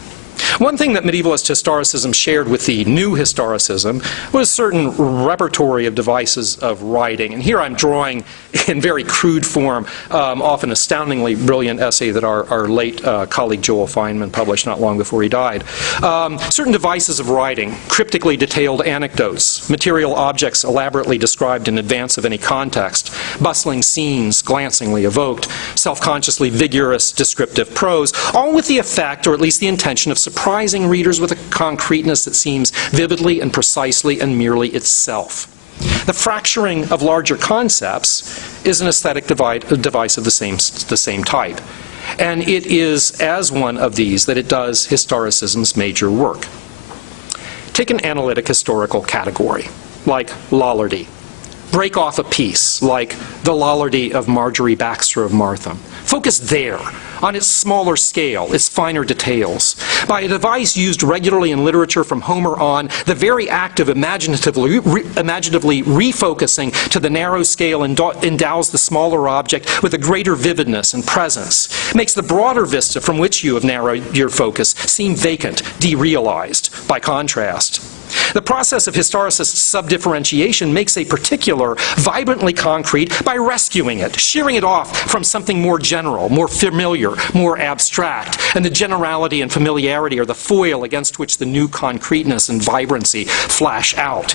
One thing that medievalist historicism shared with the new historicism was a certain repertory of devices of writing. And here I'm drawing in very crude form off an astoundingly brilliant essay that our late colleague Joel Feynman published not long before he died. Certain devices of writing, cryptically detailed anecdotes, material objects elaborately described in advance of any context, bustling scenes glancingly evoked, self-consciously vigorous descriptive prose, all with the effect, or at least the intention, of surprising readers with a concreteness that seems vividly and precisely and merely itself. The fracturing of larger concepts is an aesthetic device of the same type. And it is as one of these that it does historicism's major work. Take an analytic historical category, like Lollardy. Break off a piece, like the Lollardy of Marjorie Baxter of Martham. Focus there, on its smaller scale, its finer details. By a device used regularly in literature from Homer on, the very act of imaginatively refocusing to the narrow scale endows the smaller object with a greater vividness and presence, makes the broader vista from which you have narrowed your focus seem vacant, derealized, by contrast. The process of historicist subdifferentiation makes a particular vibrantly concrete by rescuing it, shearing it off from something more general, more familiar, more abstract, and the generality and familiarity are the foil against which the new concreteness and vibrancy flash out.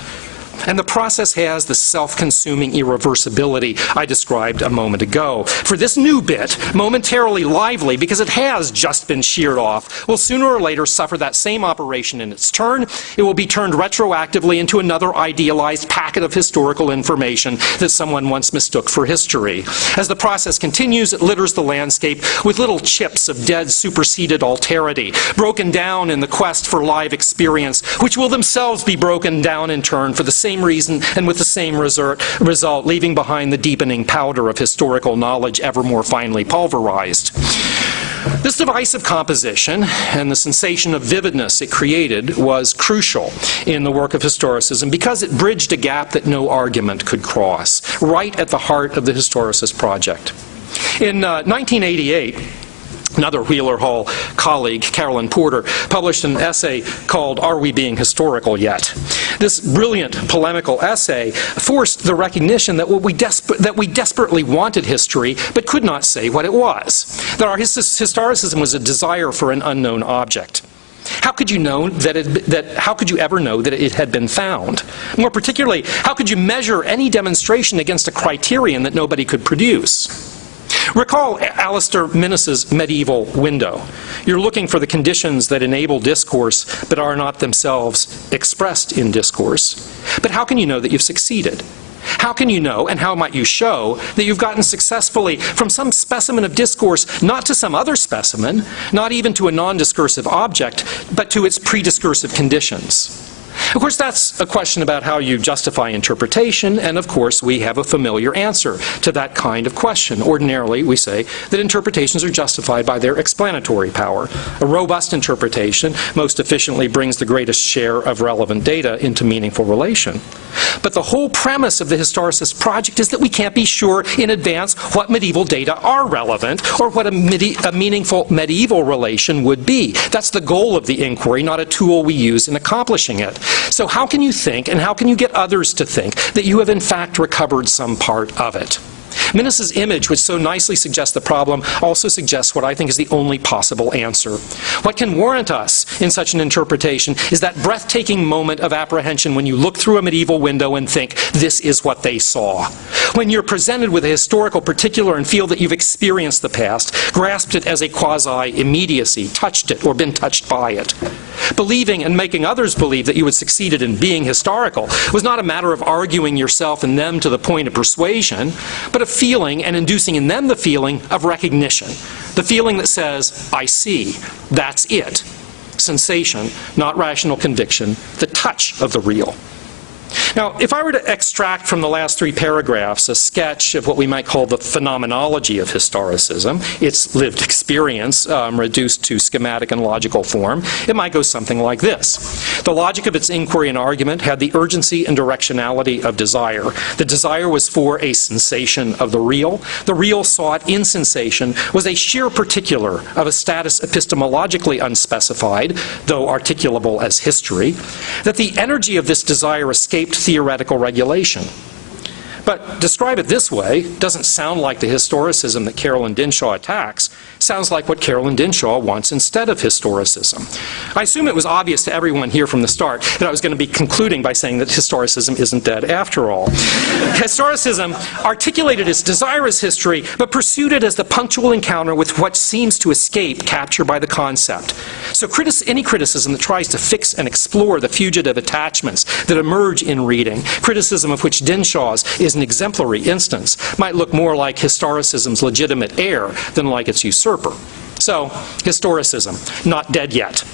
And the process has the self-consuming irreversibility I described a moment ago. For this new bit, momentarily lively because it has just been sheared off, will sooner or later suffer that same operation in its turn. It will be turned retroactively into another idealized packet of historical information that someone once mistook for history. As the process continues, it litters the landscape with little chips of dead superseded alterity, broken down in the quest for live experience, which will themselves be broken down in turn for the same reason and with the same result, leaving behind the deepening powder of historical knowledge ever more finely pulverized. This device of composition and the sensation of vividness it created was crucial in the work of historicism because it bridged a gap that no argument could cross, right at the heart of the historicist project. In 1988, another Wheeler Hall colleague, Carolyn Porter, published an essay called "Are We Being Historical Yet?" This brilliant polemical essay forced the recognition that we desperately wanted history but could not say what it was, that our historicism was a desire for an unknown object. How could you know how could you ever know that it had been found? More particularly, how could you measure any demonstration against a criterion that nobody could produce? Recall Alistair Minnis's medieval window. You're looking for the conditions that enable discourse but are not themselves expressed in discourse. But how can you know that you've succeeded? How can you know, and how might you show, that you've gotten successfully from some specimen of discourse not to some other specimen, not even to a non-discursive object, but to its pre-discursive conditions? Of course, that's a question about how you justify interpretation, and of course we have a familiar answer to that kind of question. Ordinarily, we say that interpretations are justified by their explanatory power. A robust interpretation most efficiently brings the greatest share of relevant data into meaningful relation. But the whole premise of the historicist project is that we can't be sure in advance what medieval data are relevant or what a meaningful medieval relation would be. That's the goal of the inquiry, not a tool we use in accomplishing it. So how can you think, and how can you get others to think, that you have in fact recovered some part of it? Minnis's image, which so nicely suggests the problem, also suggests what I think is the only possible answer. What can warrant us in such an interpretation is that breathtaking moment of apprehension when you look through a medieval window and think, this is what they saw. When you're presented with a historical particular and feel that you've experienced the past, grasped it as a quasi-immediacy, touched it or been touched by it. Believing and making others believe that you had succeeded in being historical was not a matter of arguing yourself and them to the point of persuasion, but of feeling and inducing in them the feeling of recognition. The feeling that says, I see, that's it. Sensation, not rational conviction, the touch of the real. Now, if I were to extract from the last 3 paragraphs a sketch of what we might call the phenomenology of historicism, its lived experience reduced to schematic and logical form, it might go something like this. The logic of its inquiry and argument had the urgency and directionality of desire. The desire was for a sensation of the real. The real sought in sensation was a sheer particular of a status epistemologically unspecified, though articulable as history, that the energy of this desire escaped theoretical regulation. But describe it this way doesn't sound like the historicism that Carolyn Dinshaw attacks. Sounds like what Carolyn Dinshaw wants instead of historicism. I assume it was obvious to everyone here from the start that I was going to be concluding by saying that historicism isn't dead after all. Historicism articulated its desire as history, but pursued it as the punctual encounter with what seems to escape capture by the concept. So any criticism that tries to fix and explore the fugitive attachments that emerge in reading, criticism of which Dinshaw's is an exemplary instance, might look more like historicism's legitimate heir than like its usurper. So, historicism, not dead yet.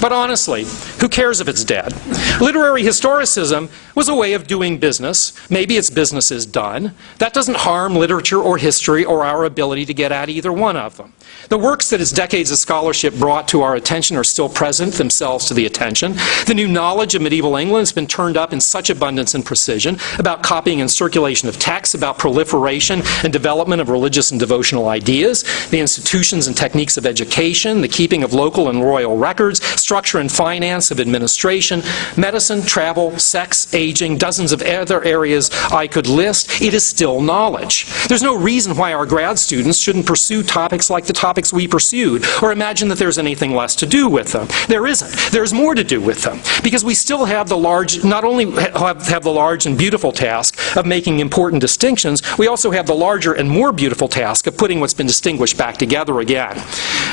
But honestly, who cares if it's dead? Literary historicism was a way of doing business. Maybe its business is done. That doesn't harm literature or history or our ability to get at either one of them. The works that its decades of scholarship brought to our attention are still present themselves to the attention. The new knowledge of medieval England has been turned up in such abundance and precision about copying and circulation of texts, about proliferation and development of religious and devotional ideas, the institutions and techniques of education, the keeping of local and royal records, structure and finance of administration, medicine, travel, sex, aging, dozens of other areas I could list. It is still knowledge. There's no reason why our grad students shouldn't pursue topics like the topics we pursued, or imagine that there's anything less to do with them. There isn't. There's more to do with them, because we still have the large, not only have the large and beautiful task of making important distinctions, we also have the larger and more beautiful task of putting what's been distinguished back together again.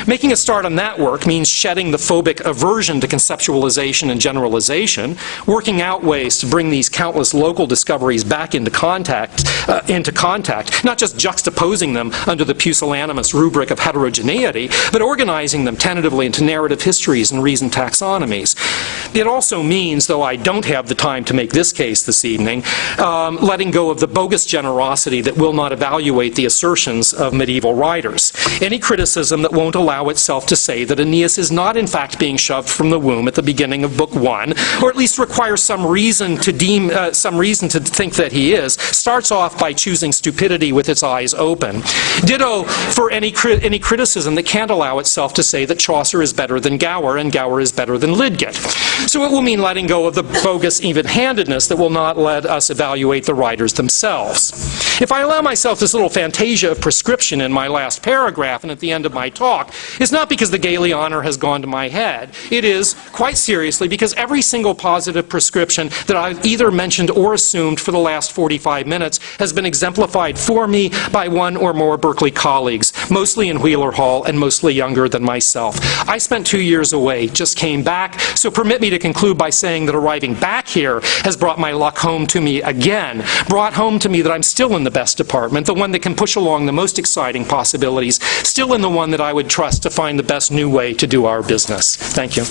Making a start on that work means shedding the phobic aversion to conceptualization and generalization, working out ways to bring these countless local discoveries back into contact, not just juxtaposing them under the pusillanimous rubric of heterogeneity, but organizing them tentatively into narrative histories and reasoned taxonomies. It also means, though I don't have the time to make this case this evening, letting go of the bogus generosity that will not evaluate the assertions of medieval writers. Any criticism that won't allow itself to say that Aeneas is not in fact being shoved from the womb at the beginning of Book 1, or at least requires some reason to think that he is, starts off by choosing stupidity with its eyes open. Ditto for any criticism that can't allow itself to say that Chaucer is better than Gower and Gower is better than Lydgate. So it will mean letting go of the bogus even-handedness that will not let us evaluate the writers themselves. If I allow myself this little fantasia of prescription in my last paragraph and at the end of my talk, it's not because the Gayley honor has gone to my head. It is, quite seriously, because every single positive prescription that I've either mentioned or assumed for the last 45 minutes has been exemplified for me by one or more Berkeley colleagues, mostly in Wheeler Hall and mostly younger than myself. I spent 2 years away, just came back, so permit me to conclude by saying that arriving back here has brought my luck home to me again, brought home to me that I'm still in the best department, the one that can push along the most exciting possibilities, still in the one that I would trust to find the best new way to do our business. Thank you.